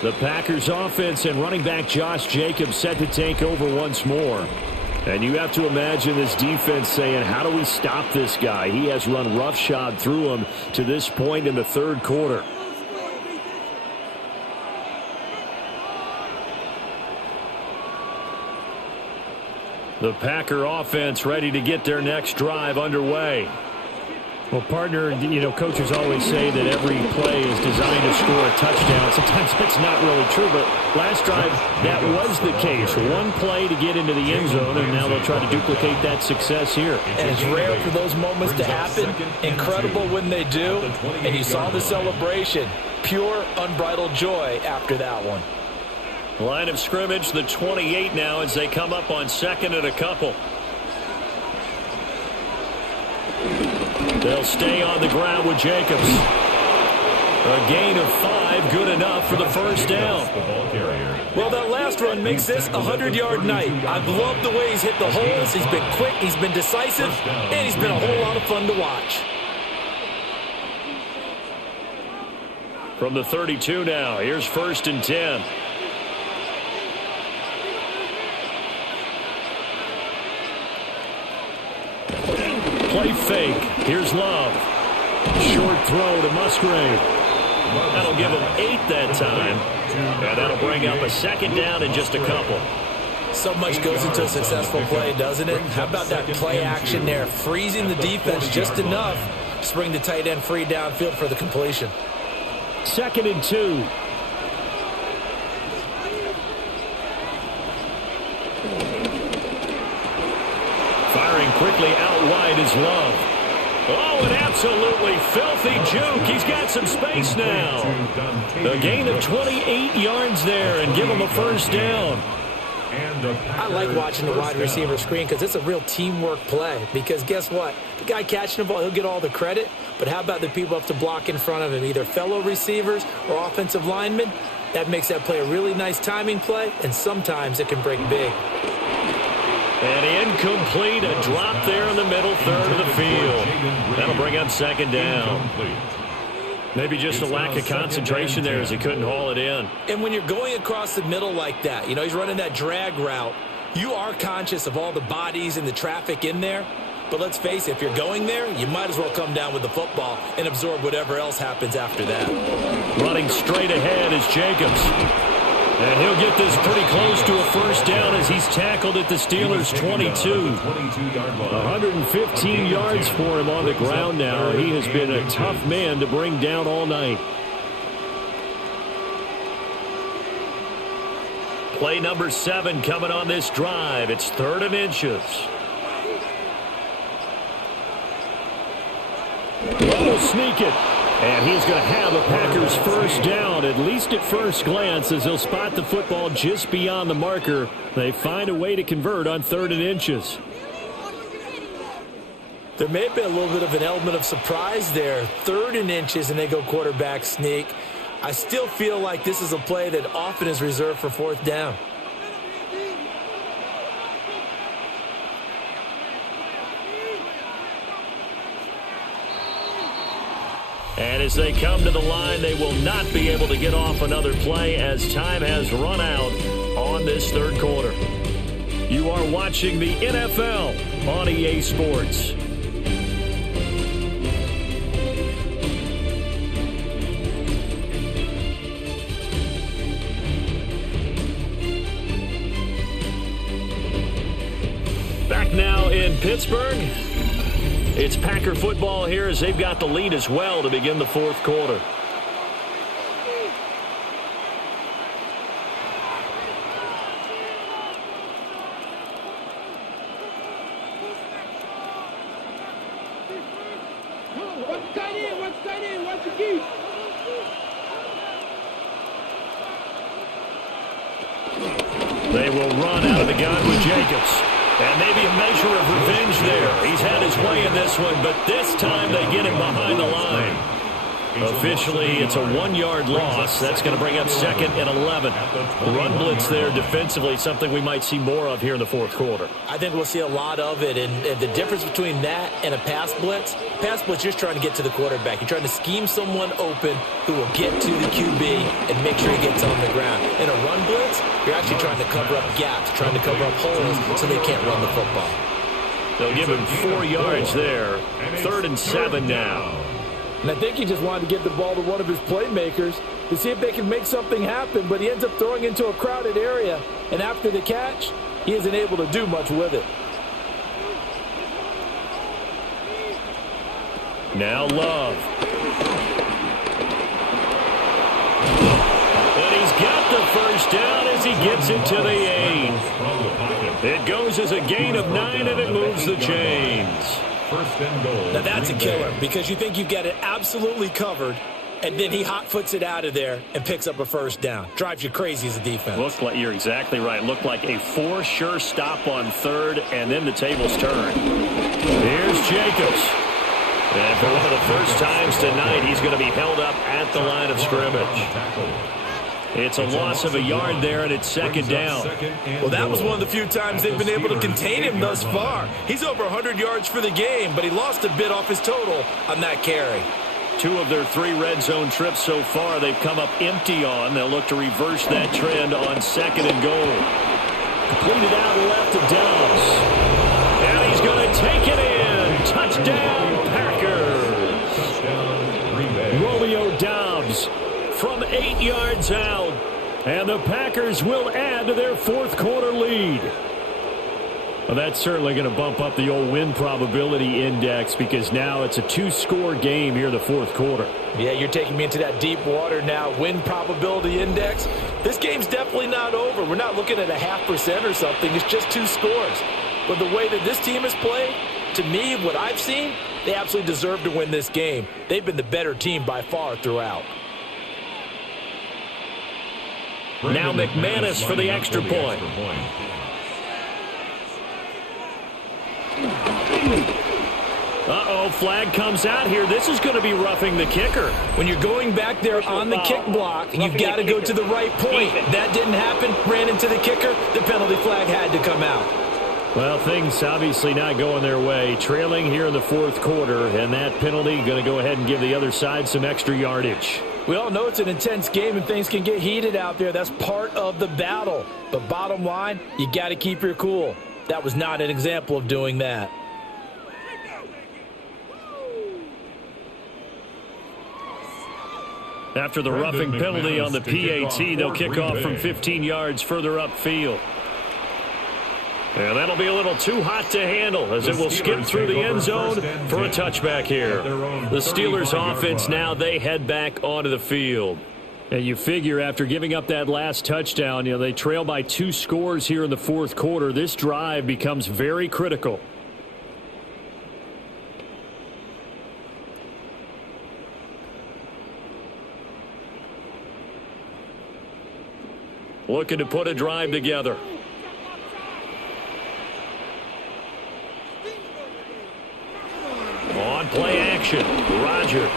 The Packers offense and running back Josh Jacobs set to take over once more. And you have to imagine this defense saying, how do we stop this guy? He has run roughshod through him to this point in the 3rd quarter. The Packer offense ready to get their next drive underway. Well, partner, you know, coaches always say that every play is designed to score a touchdown. Sometimes that's not really true, but last drive, that was the case. One play to get into the end zone, and now they'll try to duplicate that success here. And it's rare for those moments to happen. Incredible when they do. And you saw the celebration. Pure, unbridled joy after that one. Line of scrimmage, the 28 now as they come up on 2nd and a couple. They'll stay on the ground with Jacobs. A gain of 5, good enough for the first down. Well, that last run makes this a 100-yard night. I've loved the way he's hit the holes. He's been quick, he's been decisive, and he's been a whole lot of fun to watch. From the 32 now, here's 1st and 10. Play fake. Here's Love. Short throw to Musgrave. That'll give him 8 that time. And that'll bring up a 2nd down and just a couple. So much goes into a successful play, doesn't it? How about that play action there? Freezing the defense just enough to bring the tight end free downfield for the completion. 2nd and 2. Firing quickly out wide is Love. Oh, an absolutely filthy juke. He's got some space now. A gain of 28 yards there and give him a first down. I like watching the wide receiver screen because it's a real teamwork play. Because guess what? The guy catching the ball, he'll get all the credit. But how about the people up to block in front of him, either fellow receivers or offensive linemen? That makes that play a really nice timing play, and sometimes it can break big. And incomplete, a drop there in the middle third of the field. That'll bring up 2nd down. Maybe just a lack of concentration there as he couldn't haul it in. And when you're going across the middle like that, you know, he's running that drag route, you are conscious of all the bodies and the traffic in there. But let's face it, if you're going there, you might as well come down with the football and absorb whatever else happens after that. Running straight ahead is Jacobs. And he'll get this pretty close to a first down as he's tackled at the Steelers' 22. 115 yards for him on the ground now. He has been a tough man to bring down all night. Play number 7 coming on this drive. It's 3rd and inches. Oh, sneak it. And he's going to have a Packers first down, at least at first glance, as he'll spot the football just beyond the marker. They find a way to convert on 3rd and inches. There may have been a little bit of an element of surprise there. 3rd and inches, and they go quarterback sneak. I still feel like this is a play that often is reserved for 4th down. And as they come to the line, they will not be able to get off another play as time has run out on this 3rd quarter. You are watching the NFL on EA Sports. Back now in Pittsburgh. It's Packer football here as they've got the lead as well to begin the 4th quarter. They will run out of the gun with Jacobs. And maybe a measure of revenge there. He's had his way in this one, but this time they get him behind the line. Officially, it's a 1-yard loss. That's going to bring up 2nd and 11. Run blitz there defensively, something we might see more of here in the 4th quarter. I think we'll see a lot of it, and the difference between that and a pass blitz, you're just trying to get to the quarterback. You're trying to scheme someone open who will get to the QB and make sure he gets on the ground. In a run blitz, you're actually trying to cover up gaps, trying to cover up holes so they can't run the football. They'll give him 4 yards there. 3rd and 7 now. And I think he just wanted to get the ball to one of his playmakers to see if they can make something happen, but he ends up throwing into a crowded area, and after the catch, he isn't able to do much with it. Now Love. And he's got the first down as he gets it to the 8. It goes as a gain of 9, and it moves the chains. First and goal. Now that's a killer because you think you've got it absolutely covered, and then he hot-foots it out of there and picks up a first down. Drives you crazy as a defense. Looks like you're exactly right. Looked like a for-sure stop on 3rd, and then the tables turn. Here's Jacobs. And for one of the first times tonight, he's going to be held up at the line of scrimmage. It's a loss of a yard there, and it's second down. Well, that was one of the few times they've been able to contain him thus far. He's over 100 yards for the game, but he lost a bit off his total on that carry. 2 of their 3 red zone trips so far they've come up empty on. They'll look to reverse that trend on second and goal. Completed out left to Dobbs. And he's going to take it in. Touchdown, Packers. Romeo Dobbs from 8 yards out. And the Packers will add to their 4th quarter lead. Well, that's certainly going to bump up the old win probability index because now it's a 2-score game here in the 4th quarter. Yeah, you're taking me into that deep water now. Win probability index. This game's definitely not over. We're not looking at a 0.5% or something. It's just 2 scores. But the way that this team has played, to me, what I've seen, they absolutely deserve to win this game. They've been the better team by far throughout. Now McManus for the extra point. Uh-oh, flag comes out here. This is going to be roughing the kicker. When you're going back there on the kick block, you've got to go to the right point. That didn't happen. Ran into the kicker. The penalty flag had to come out. Well, things obviously not going their way. Trailing here in the 4th quarter, and that penalty going to go ahead and give the other side some extra yardage. We all know it's an intense game and things can get heated out there. That's part of the battle. But bottom line, you got to keep your cool. That was not an example of doing that. After the roughing penalty on the PAT, they'll kick off from 15 yards further upfield. And that'll be a little too hot to handle as it will skip through the end zone for a touchback here. The Steelers offense now, they head back onto the field. And you figure after giving up that last touchdown, they trail by 2 scores here in the 4th quarter. This drive becomes very critical. Looking to put a drive together. On play action, Rodgers.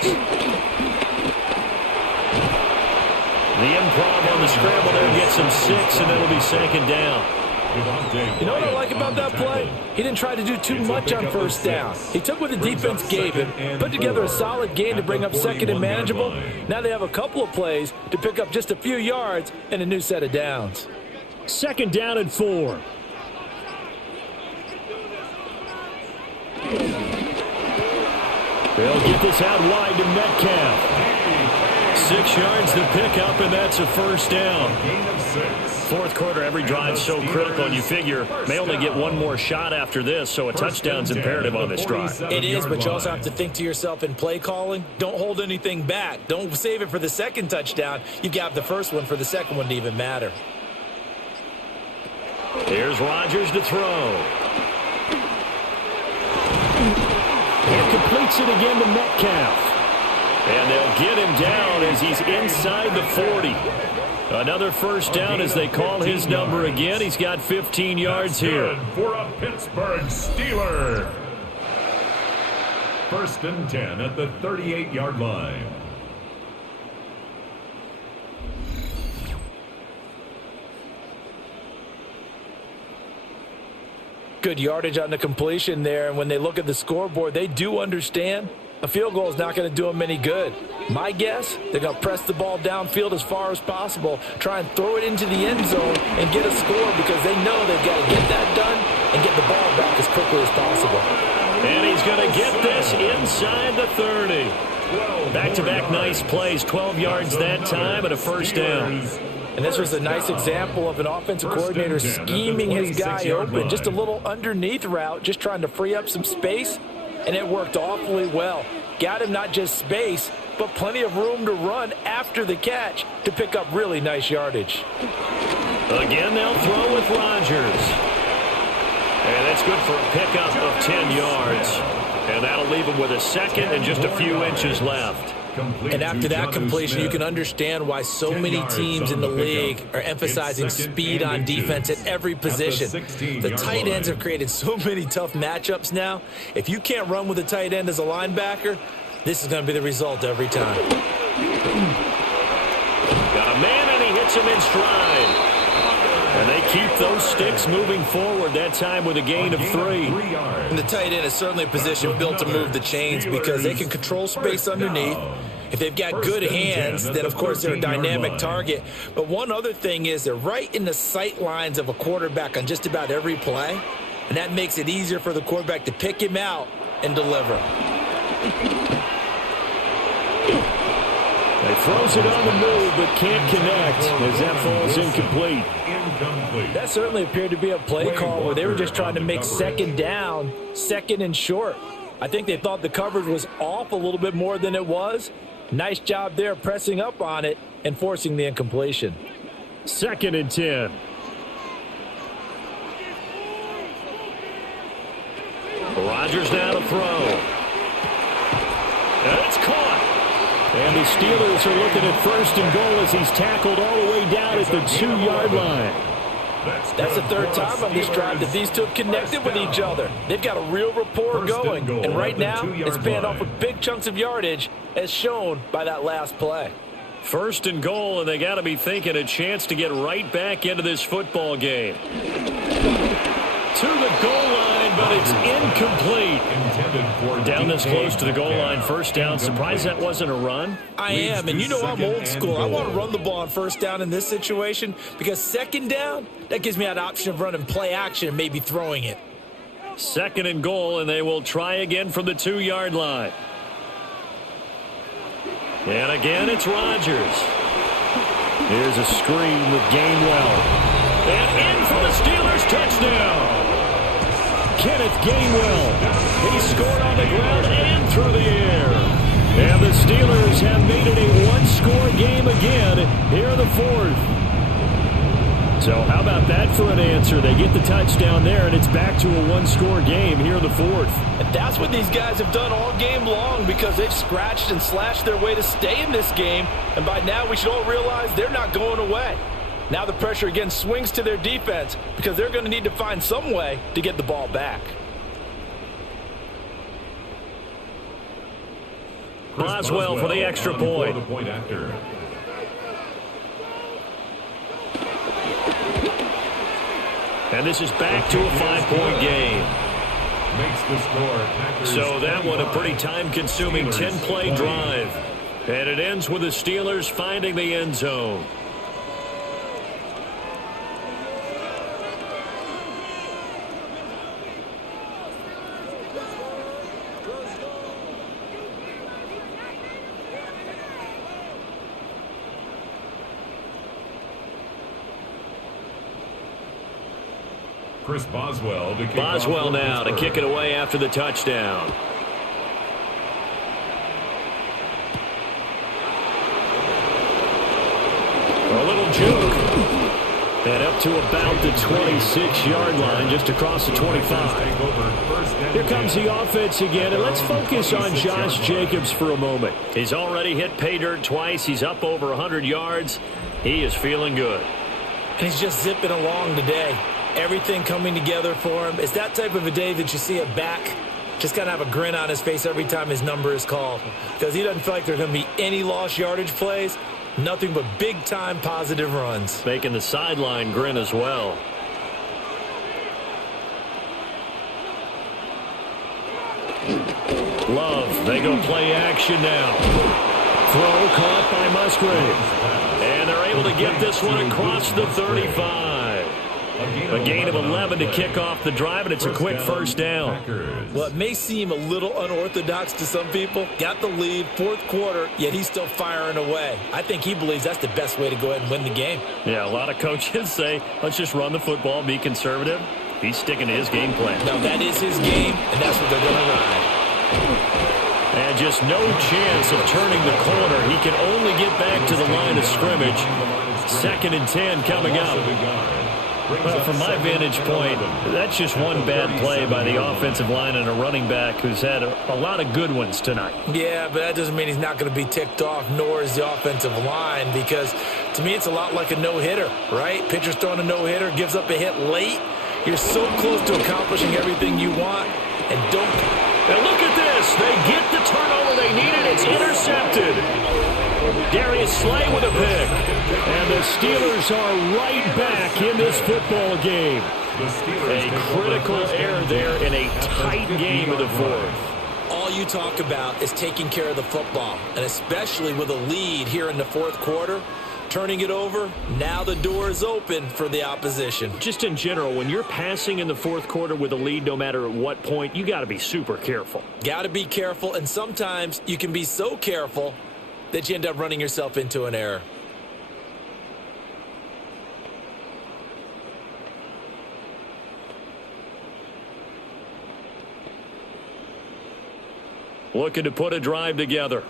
The improv on the scramble there gets him 6, and it'll be second down. You know what I like about that play? He didn't try to do too much on first down. He took what the defense gave him, put together a solid game to bring up second and manageable. Now they have a couple of plays to pick up just a few yards and a new set of downs. Second down and 4. They'll get this out wide to Metcalf. 6 yards to pick up, and that's a first down. 4th quarter, every drive's so critical, and you figure may only get one more shot after this, so a touchdown's imperative on this drive. It is, but you also have to think to yourself in play calling, don't hold anything back. Don't save it for the second touchdown. You've got the first one for the second one to even matter. Here's Rodgers to throw. And completes it again to Metcalf. And they'll get him down as he's inside the 40. Another first down as they call his number again. He's got 15 yards here. For a Pittsburgh Steeler. 1st and 10 at the 38-yard line. Good yardage on the completion there, and when they look at the scoreboard, they do understand a field goal is not going to do them any good. My guess, they're going to press the ball downfield as far as possible, try and throw it into the end zone and get a score because they know they've got to get that done and get the ball back as quickly as possible. And he's going to get this inside the 30. Back-to-back nice plays, 12 yards that time and a first down. And this was a nice example of an offensive coordinator scheming his guy open. Just a little underneath route, just trying to free up some space, and it worked awfully well. Got him not just space, but plenty of room to run after the catch to pick up really nice yardage. Again, they'll throw with Rodgers. And that's good for a pickup of 10 yards. And that'll leave him with a second and just a few inches left. And after that completion, you can understand why so many teams in the league are emphasizing speed on defense at every position. The tight ends have created so many tough matchups now. If you can't run with a tight end as a linebacker, this is going to be the result every time. Got a man, and he hits him in stride. And they keep those sticks moving forward, that time with a gain of 3. And the tight end is certainly a position built to move the chains because they can control space underneath. If they've got good hands, then of course they're a dynamic target. But one other thing is they're right in the sight lines of a quarterback on just about every play. And that makes it easier for the quarterback to pick him out and deliver. He throws it on the move, but can't connect as that falls incomplete. That certainly appeared to be a play call where they were just trying to make second down, second and short. I think they thought the coverage was off a little bit more than it was. Nice job there pressing up on it and forcing the incompletion. 2nd and 10. Rodgers now to throw. And it's caught. And the Steelers are looking at 1st and goal as he's tackled all the way down at the 2-yard line. That's the 3rd time on this drive that these two have connected with each other. They've got a real rapport going. And right now, it's paying off with big chunks of yardage, as shown by that last play. 1st and goal, and they got to be thinking a chance to get right back into this football game. To the goal line, but it's incomplete. Down this close to the goal line, 1st down. Surprised that wasn't a run? I am, and you know I'm old school. I want to run the ball on 1st down in this situation because 2nd down, that gives me that option of running play action and maybe throwing it. 2nd and goal, and they will try again from the 2-yard line. And again, it's Rodgers. Here's a screen with Gainwell. And in for the Steelers touchdown. Kenneth Gainwell. He scored on the ground and through the air. And the Steelers have made it a 1-score game again here in the 4th. So how about that for an answer? They get the touchdown there, and it's back to a 1-score game here in the 4th. And that's what these guys have done all game long because they've scratched and slashed their way to stay in this game. And by now we should all realize they're not going away. Now the pressure again swings to their defense because they're going to need to find some way to get the ball back. Boswell for the extra point. And this is back to a 5-point game. So that one a pretty time-consuming 10-play drive. And it ends with the Steelers finding the end zone. Chris Boswell to kick Boswell now to kick it away after the touchdown. A little juke. And up to about the 26-yard line, just across the 25. Here comes the offense again, and let's focus on Josh Jacobs for a moment. He's already hit pay dirt twice. He's up over 100 yards. He is feeling good. And he's just zipping along today. Everything coming together for him. It's that type of a day that you see a back just kind of have a grin on his face every time his number is called because he doesn't feel like there's going to be any lost yardage plays. Nothing but big-time positive runs. Making the sideline grin as well. Love, they go play action now. Throw caught by Musgrave. And they're able to get this one across the 35. A gain of 11 to kick off the drive, and it's a quick 1st down. Well, it may seem a little unorthodox to some people. Got the lead, 4th quarter, yet he's still firing away. I think he believes that's the best way to go ahead and win the game. Yeah, a lot of coaches say, let's just run the football, be conservative. He's sticking to his game plan. No, that is his game, and that's what they're going to ride. And just no chance of turning the corner. He can only get back to the line of scrimmage. 2nd and 10 coming up. Well, from my vantage point, that's just one bad play by the offensive line and a running back who's had a lot of good ones tonight. Yeah, but that doesn't mean he's not going to be ticked off, nor is the offensive line, because to me it's a lot like a no-hitter, right? Pitcher's throwing a no-hitter, gives up a hit late. You're so close to accomplishing everything you want, and don't... And look at this. They get the turnover they needed. It's intercepted. Darius Slay with a pick. And the Steelers are right back in this football game. A critical error there in a tight game of the fourth. All you talk about is taking care of the football, and especially with a lead here in the fourth quarter, turning it over, now the door is open for the opposition. Just in general, when you're passing in the fourth quarter with a lead, no matter at what point, you got to be super careful. Got to be careful, and sometimes you can be so careful that you end up running yourself into an error. Looking to put a drive together.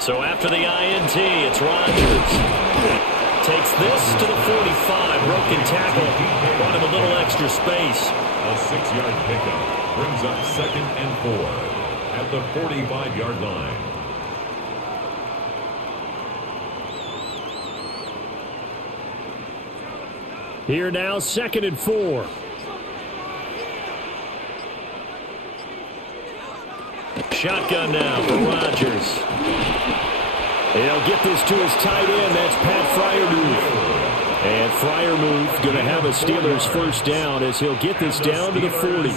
So after the INT, it's Rodgers. Takes this to the 45. Broken tackle. Brought him a little extra space. A 6-yard pickup brings up 2nd and 4 at the 45-yard line. Here now, 2nd and 4. Shotgun now for Rodgers. He'll get this to his tight end. That's Pat Freiermuth. And Freiermuth going to have a Steelers first down as he'll get this down to the 40.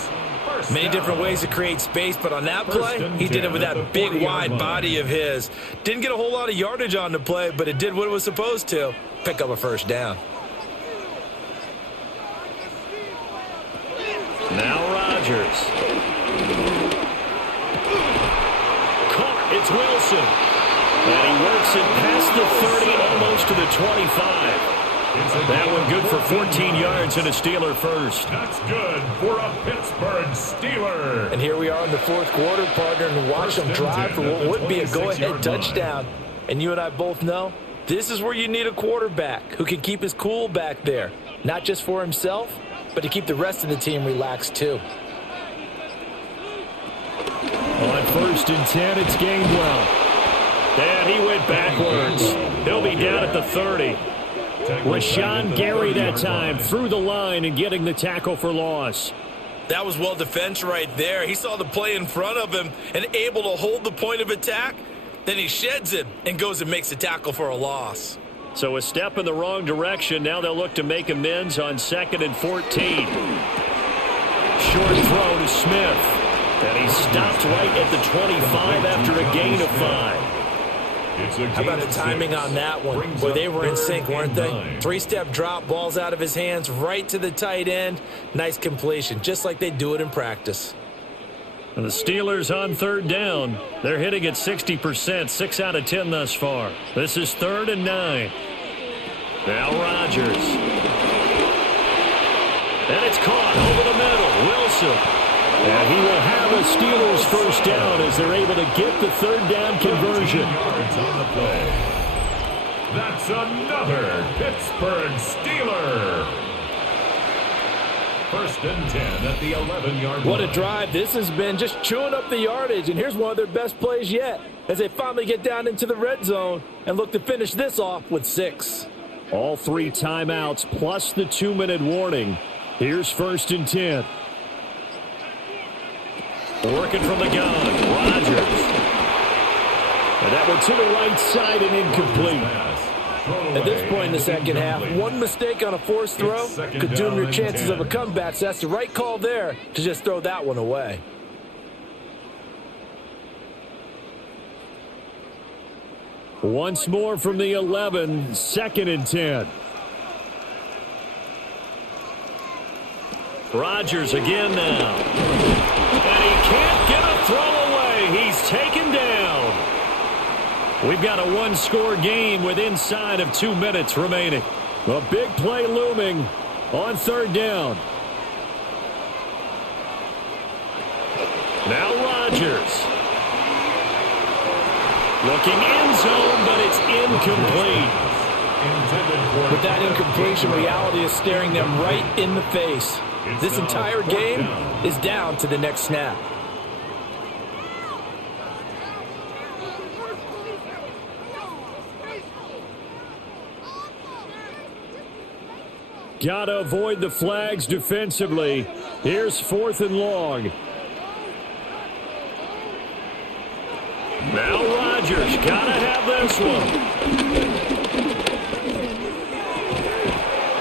Many different ways to create space, but on that play, he did it with that big, wide body of his. Didn't get a whole lot of yardage on the play, but it did what it was supposed to. Pick up a first down. Now Rodgers. It's Wilson. And he works it past the 30, almost to the 25. That one good for 14 yards and a Steeler first. That's good for a Pittsburgh Steeler. And here we are in the fourth quarter, partner, and watch them drive for what would be a go-ahead touchdown. And you and I both know this is where you need a quarterback who can keep his cool back there. Not just for himself, but to keep the rest of the team relaxed too. On 1st and 10, it's Gainwell. And he went backwards. He'll be down at the 30. Rashawn Gary that time through the line and getting the tackle for loss. That was well defense right there. He saw the play in front of him and able to hold the point of attack. Then he sheds it and goes and makes a tackle for a loss. So a step in the wrong direction. Now they'll look to make amends on 2nd and 14. Short throw to Smith. And he stopped right at the 25 after a gain of 5. How about the timing on that one? Boy, they were in sync, weren't they? 3-step drop, balls out of his hands, right to the tight end. Nice completion, just like they do it in practice. And the Steelers on 3rd down. They're hitting at 60%, 6 out of 10 thus far. This is 3rd and 9. Now Rodgers. And it's caught over the middle. Wilson. And he will have a Steelers first down as they're able to get the 3rd down conversion. Yards on the play. That's another Pittsburgh Steeler. 1st and 10 at the 11-yard line. What a drive this has been, just chewing up the yardage. And here's one of their best plays yet as they finally get down into the red zone and look to finish this off with 6. All 3 timeouts plus the 2-minute warning. Here's 1st and 10. Working from the gun, Rodgers. And that one to the right side and incomplete. At this point in the second half, one mistake on a forced throw could doom your chances of a comeback. So that's the right call there to just throw that one away. Once more from the 11, 2nd and 10. Rodgers again now. And he can't get a throw away. He's taken down. We've got a 1-score game with inside of 2 minutes remaining. A big play looming on 3rd down. Now Rodgers. Looking end zone, but it's incomplete. With that incompletion, reality is staring them right in the face. This entire game is down to the next snap. Gotta avoid the flags defensively. Here's 4th and long. Now Rodgers, gotta have this one.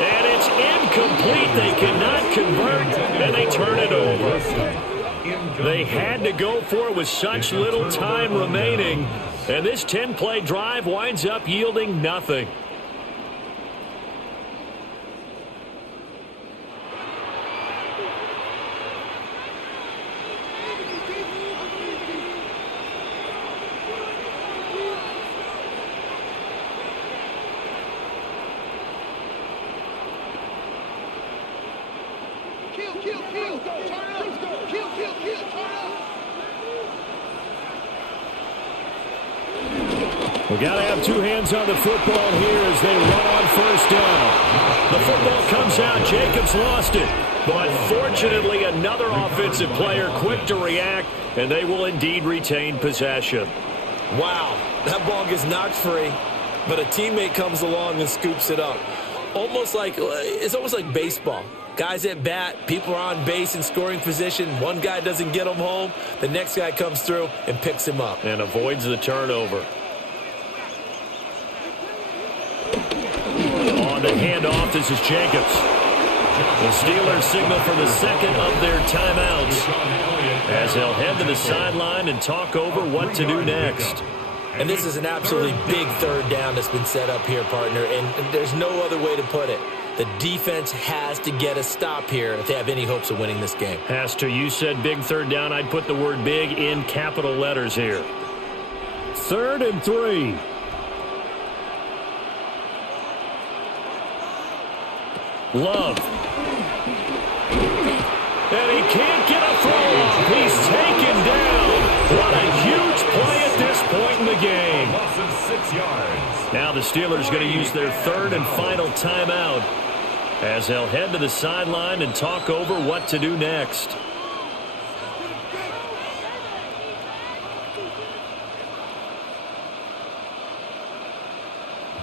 And it's incomplete. They cannot convert, and they turn it over. They had to go for it with such little time remaining, and this 10-play drive winds up yielding nothing. We got to have two hands on the football here as they run on 1st down. The football comes out. Jacobs lost it. But fortunately, another offensive player quick to react, and they will indeed retain possession. Wow, that ball gets knocked free, but a teammate comes along and scoops it up. It's almost like baseball. Guys at bat, people are on base in scoring position. One guy doesn't get him home. The next guy comes through and picks him up. And avoids the turnover. On the handoff, this is Jacobs. The Steelers signal for the second of their timeouts as they'll head to the sideline and talk over what to do next. And this is an absolutely big 3rd down that's been set up here, partner, and there's no other way to put it. The defense has to get a stop here if they have any hopes of winning this game. Has to. You said big 3rd down. I'd put the word big in capital letters here. 3rd and 3. Love. And he can't get a throw off. He's taken down. What a huge play at this point in the game. Loss of 6 yards. Now the Steelers going to use their 3rd and final timeout as they'll head to the sideline and talk over what to do next.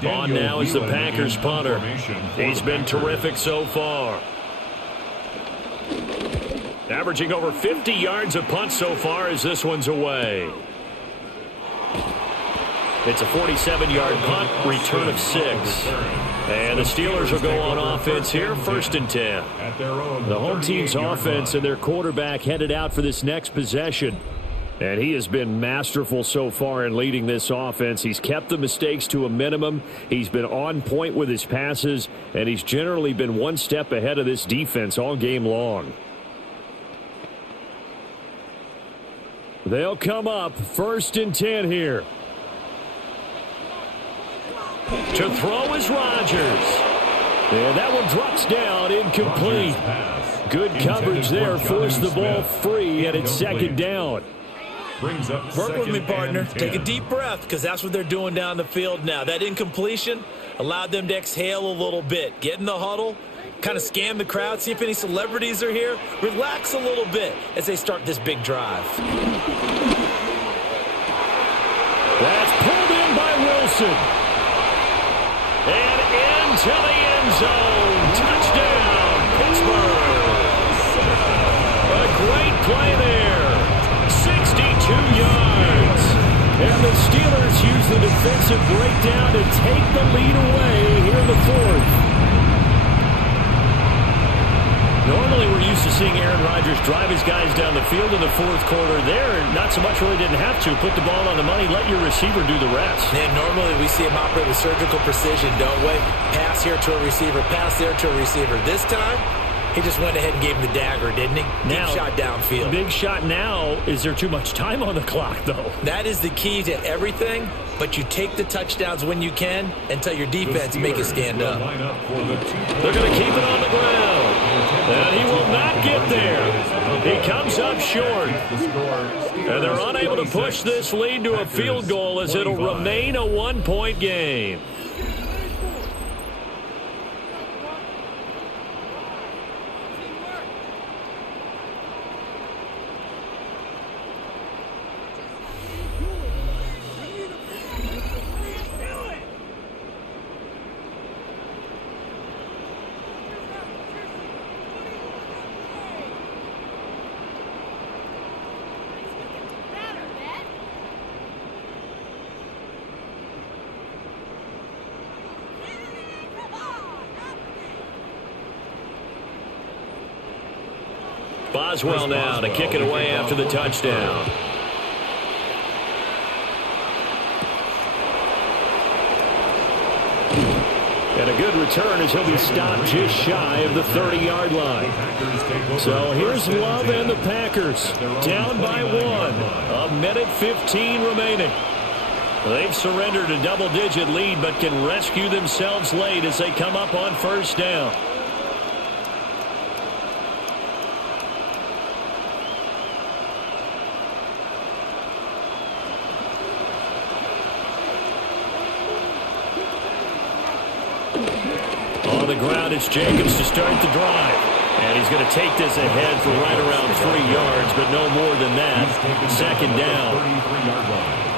On now is the Packers punter. He's been terrific so far. Averaging over 50 yards a punt so far as this one's away. It's a 47-yard punt, return of 6. And the Steelers will go on offense here, 1st and 10. The home team's offense and their quarterback headed out for this next possession. And he has been masterful so far in leading this offense. He's kept the mistakes to a minimum. He's been on point with his passes, and he's generally been one step ahead of this defense all game long. They'll come up 1st and 10 here. To throw is Rodgers. And that one drops down, incomplete. Good coverage there, forced the ball free, and it's 2nd down. Work with me, partner. Take a deep breath, because that's what they're doing down the field now. That incompletion allowed them to exhale a little bit. Get in the huddle, kind of scan the crowd, see if any celebrities are here. Relax a little bit as they start this big drive. That's pulled in by Wilson. And into the end zone. Touchdown, Pittsburgh. A great play there. 62 yards. And the Steelers use the defensive breakdown to take the lead away here in the 4th. Normally we're used to seeing Aaron Rodgers drive his guys down the field in the 4th quarter. There, not so much really didn't have to. Put the ball on the money, let your receiver do the rest. And normally we see him operate with surgical precision, don't we? Pass here to a receiver, pass there to a receiver. This time, he just went ahead and gave him the dagger, didn't he? Deep shot downfield. Big shot now. Is there too much time on the clock, though? That is the key to everything, but you take the touchdowns when you can and tell your defense to make it stand up. They're going to keep it on the ground. And he will not get there. He comes up short. And they're unable to push this lead to a field goal as it'll remain a 1-point game. Boswell now to kick it away after the touchdown. And a good return as he'll be stopped just shy of the 30-yard line. So here's Love and the Packers down by 1. A minute 15 remaining. They've surrendered a double-digit lead but can rescue themselves late as they come up on first down. On the ground, it's Jacobs to start the drive. And he's going to take this ahead for right around 3 yards, but no more than that. Second down.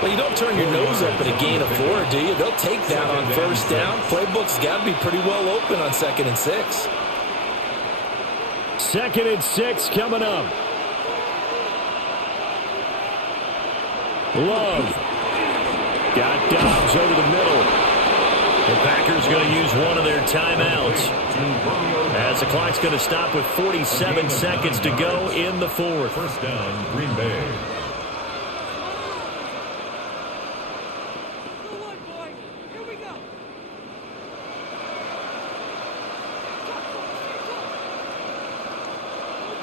Well, you don't turn your nose up at a gain of 4, do you? They'll take that on first down. Playbook's got to be pretty well open on 2nd and 6. 2nd and 6 coming up. Love. Got Dobbs over the middle. The Packers going to use one of their timeouts as the clock's going to stop with 47 seconds to go in the 4th. First down, Green Bay.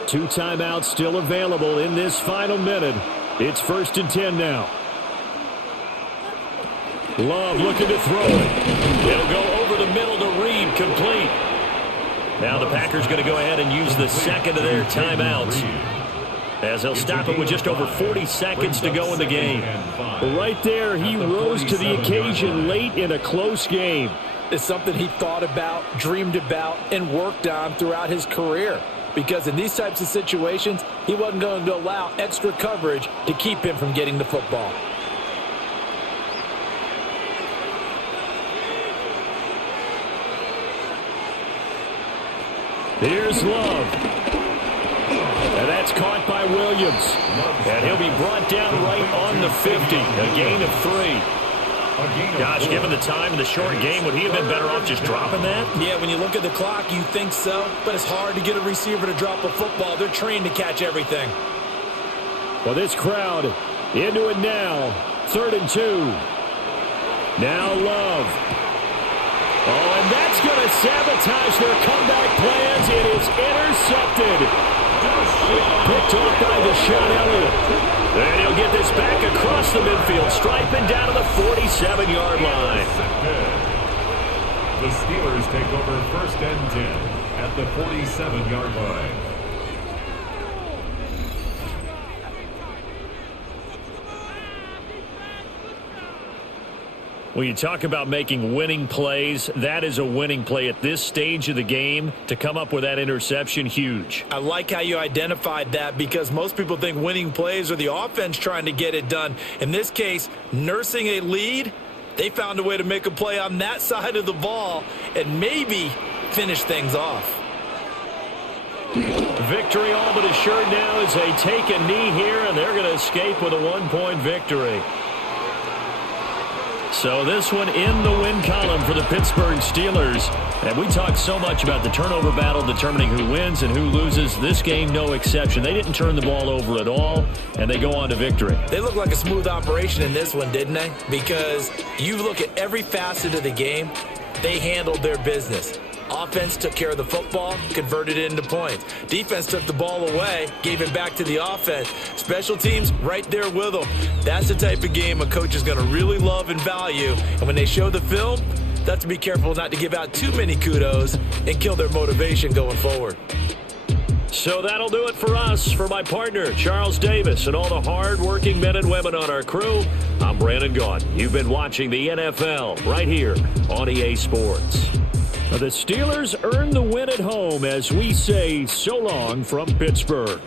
Two timeouts still available in this final minute. It's 1st and 10 now. Love looking to throw it. It'll go over the middle to Reed, complete. Now the Packers going to go ahead and use the second of their timeouts, as they'll stop it with just over 40 seconds to go in the game. Right there, he rose to the occasion late in a close game. It's something he thought about, dreamed about, and worked on throughout his career. Because in these types of situations, he wasn't going to allow extra coverage to keep him from getting the football. Here's Love. And that's caught by Williams. And he'll be brought down right on the 50. A gain of 3. Gosh, given the time in the short game, would he have been better off just dropping that? Yeah, when you look at the clock, you think so. But it's hard to get a receiver to drop a football. They're trained to catch everything. Well, this crowd into it now. 3rd and 2. Now Love. Oh, and that's going to sabotage their comeback plans. It is intercepted. Picked off by Deshaun Elliott. And he'll get this back across the midfield stripe and down to the 47-yard line. The Steelers take over 1st and 10 at the 47-yard line. When you talk about making winning plays, that is a winning play at this stage of the game. To come up with that interception, huge. I like how you identified that, because most people think winning plays are the offense trying to get it done. In this case, nursing a lead, they found a way to make a play on that side of the ball and maybe finish things off. Victory all but assured now as they take a knee here, and they're going to escape with a 1-point victory. So this one in the win column for the Pittsburgh Steelers. And we talked so much about the turnover battle determining who wins and who loses. This game, no exception. They didn't turn the ball over at all, and they go on to victory. They look like a smooth operation in this one, didn't they? Because you look at every facet of the game, they handled their business. Offense took care of the football, converted it into points. Defense took the ball away, gave it back to the offense. Special teams right there with them. That's the type of game a coach is going to really love and value. And when they show the film, they have to be careful not to give out too many kudos and kill their motivation going forward. So that'll do it for us. For my partner, Charles Davis, and all the hard-working men and women on our crew, I'm Brandon Gaudin. You've been watching the NFL right here on EA Sports. The Steelers earn the win at home as we say so long from Pittsburgh.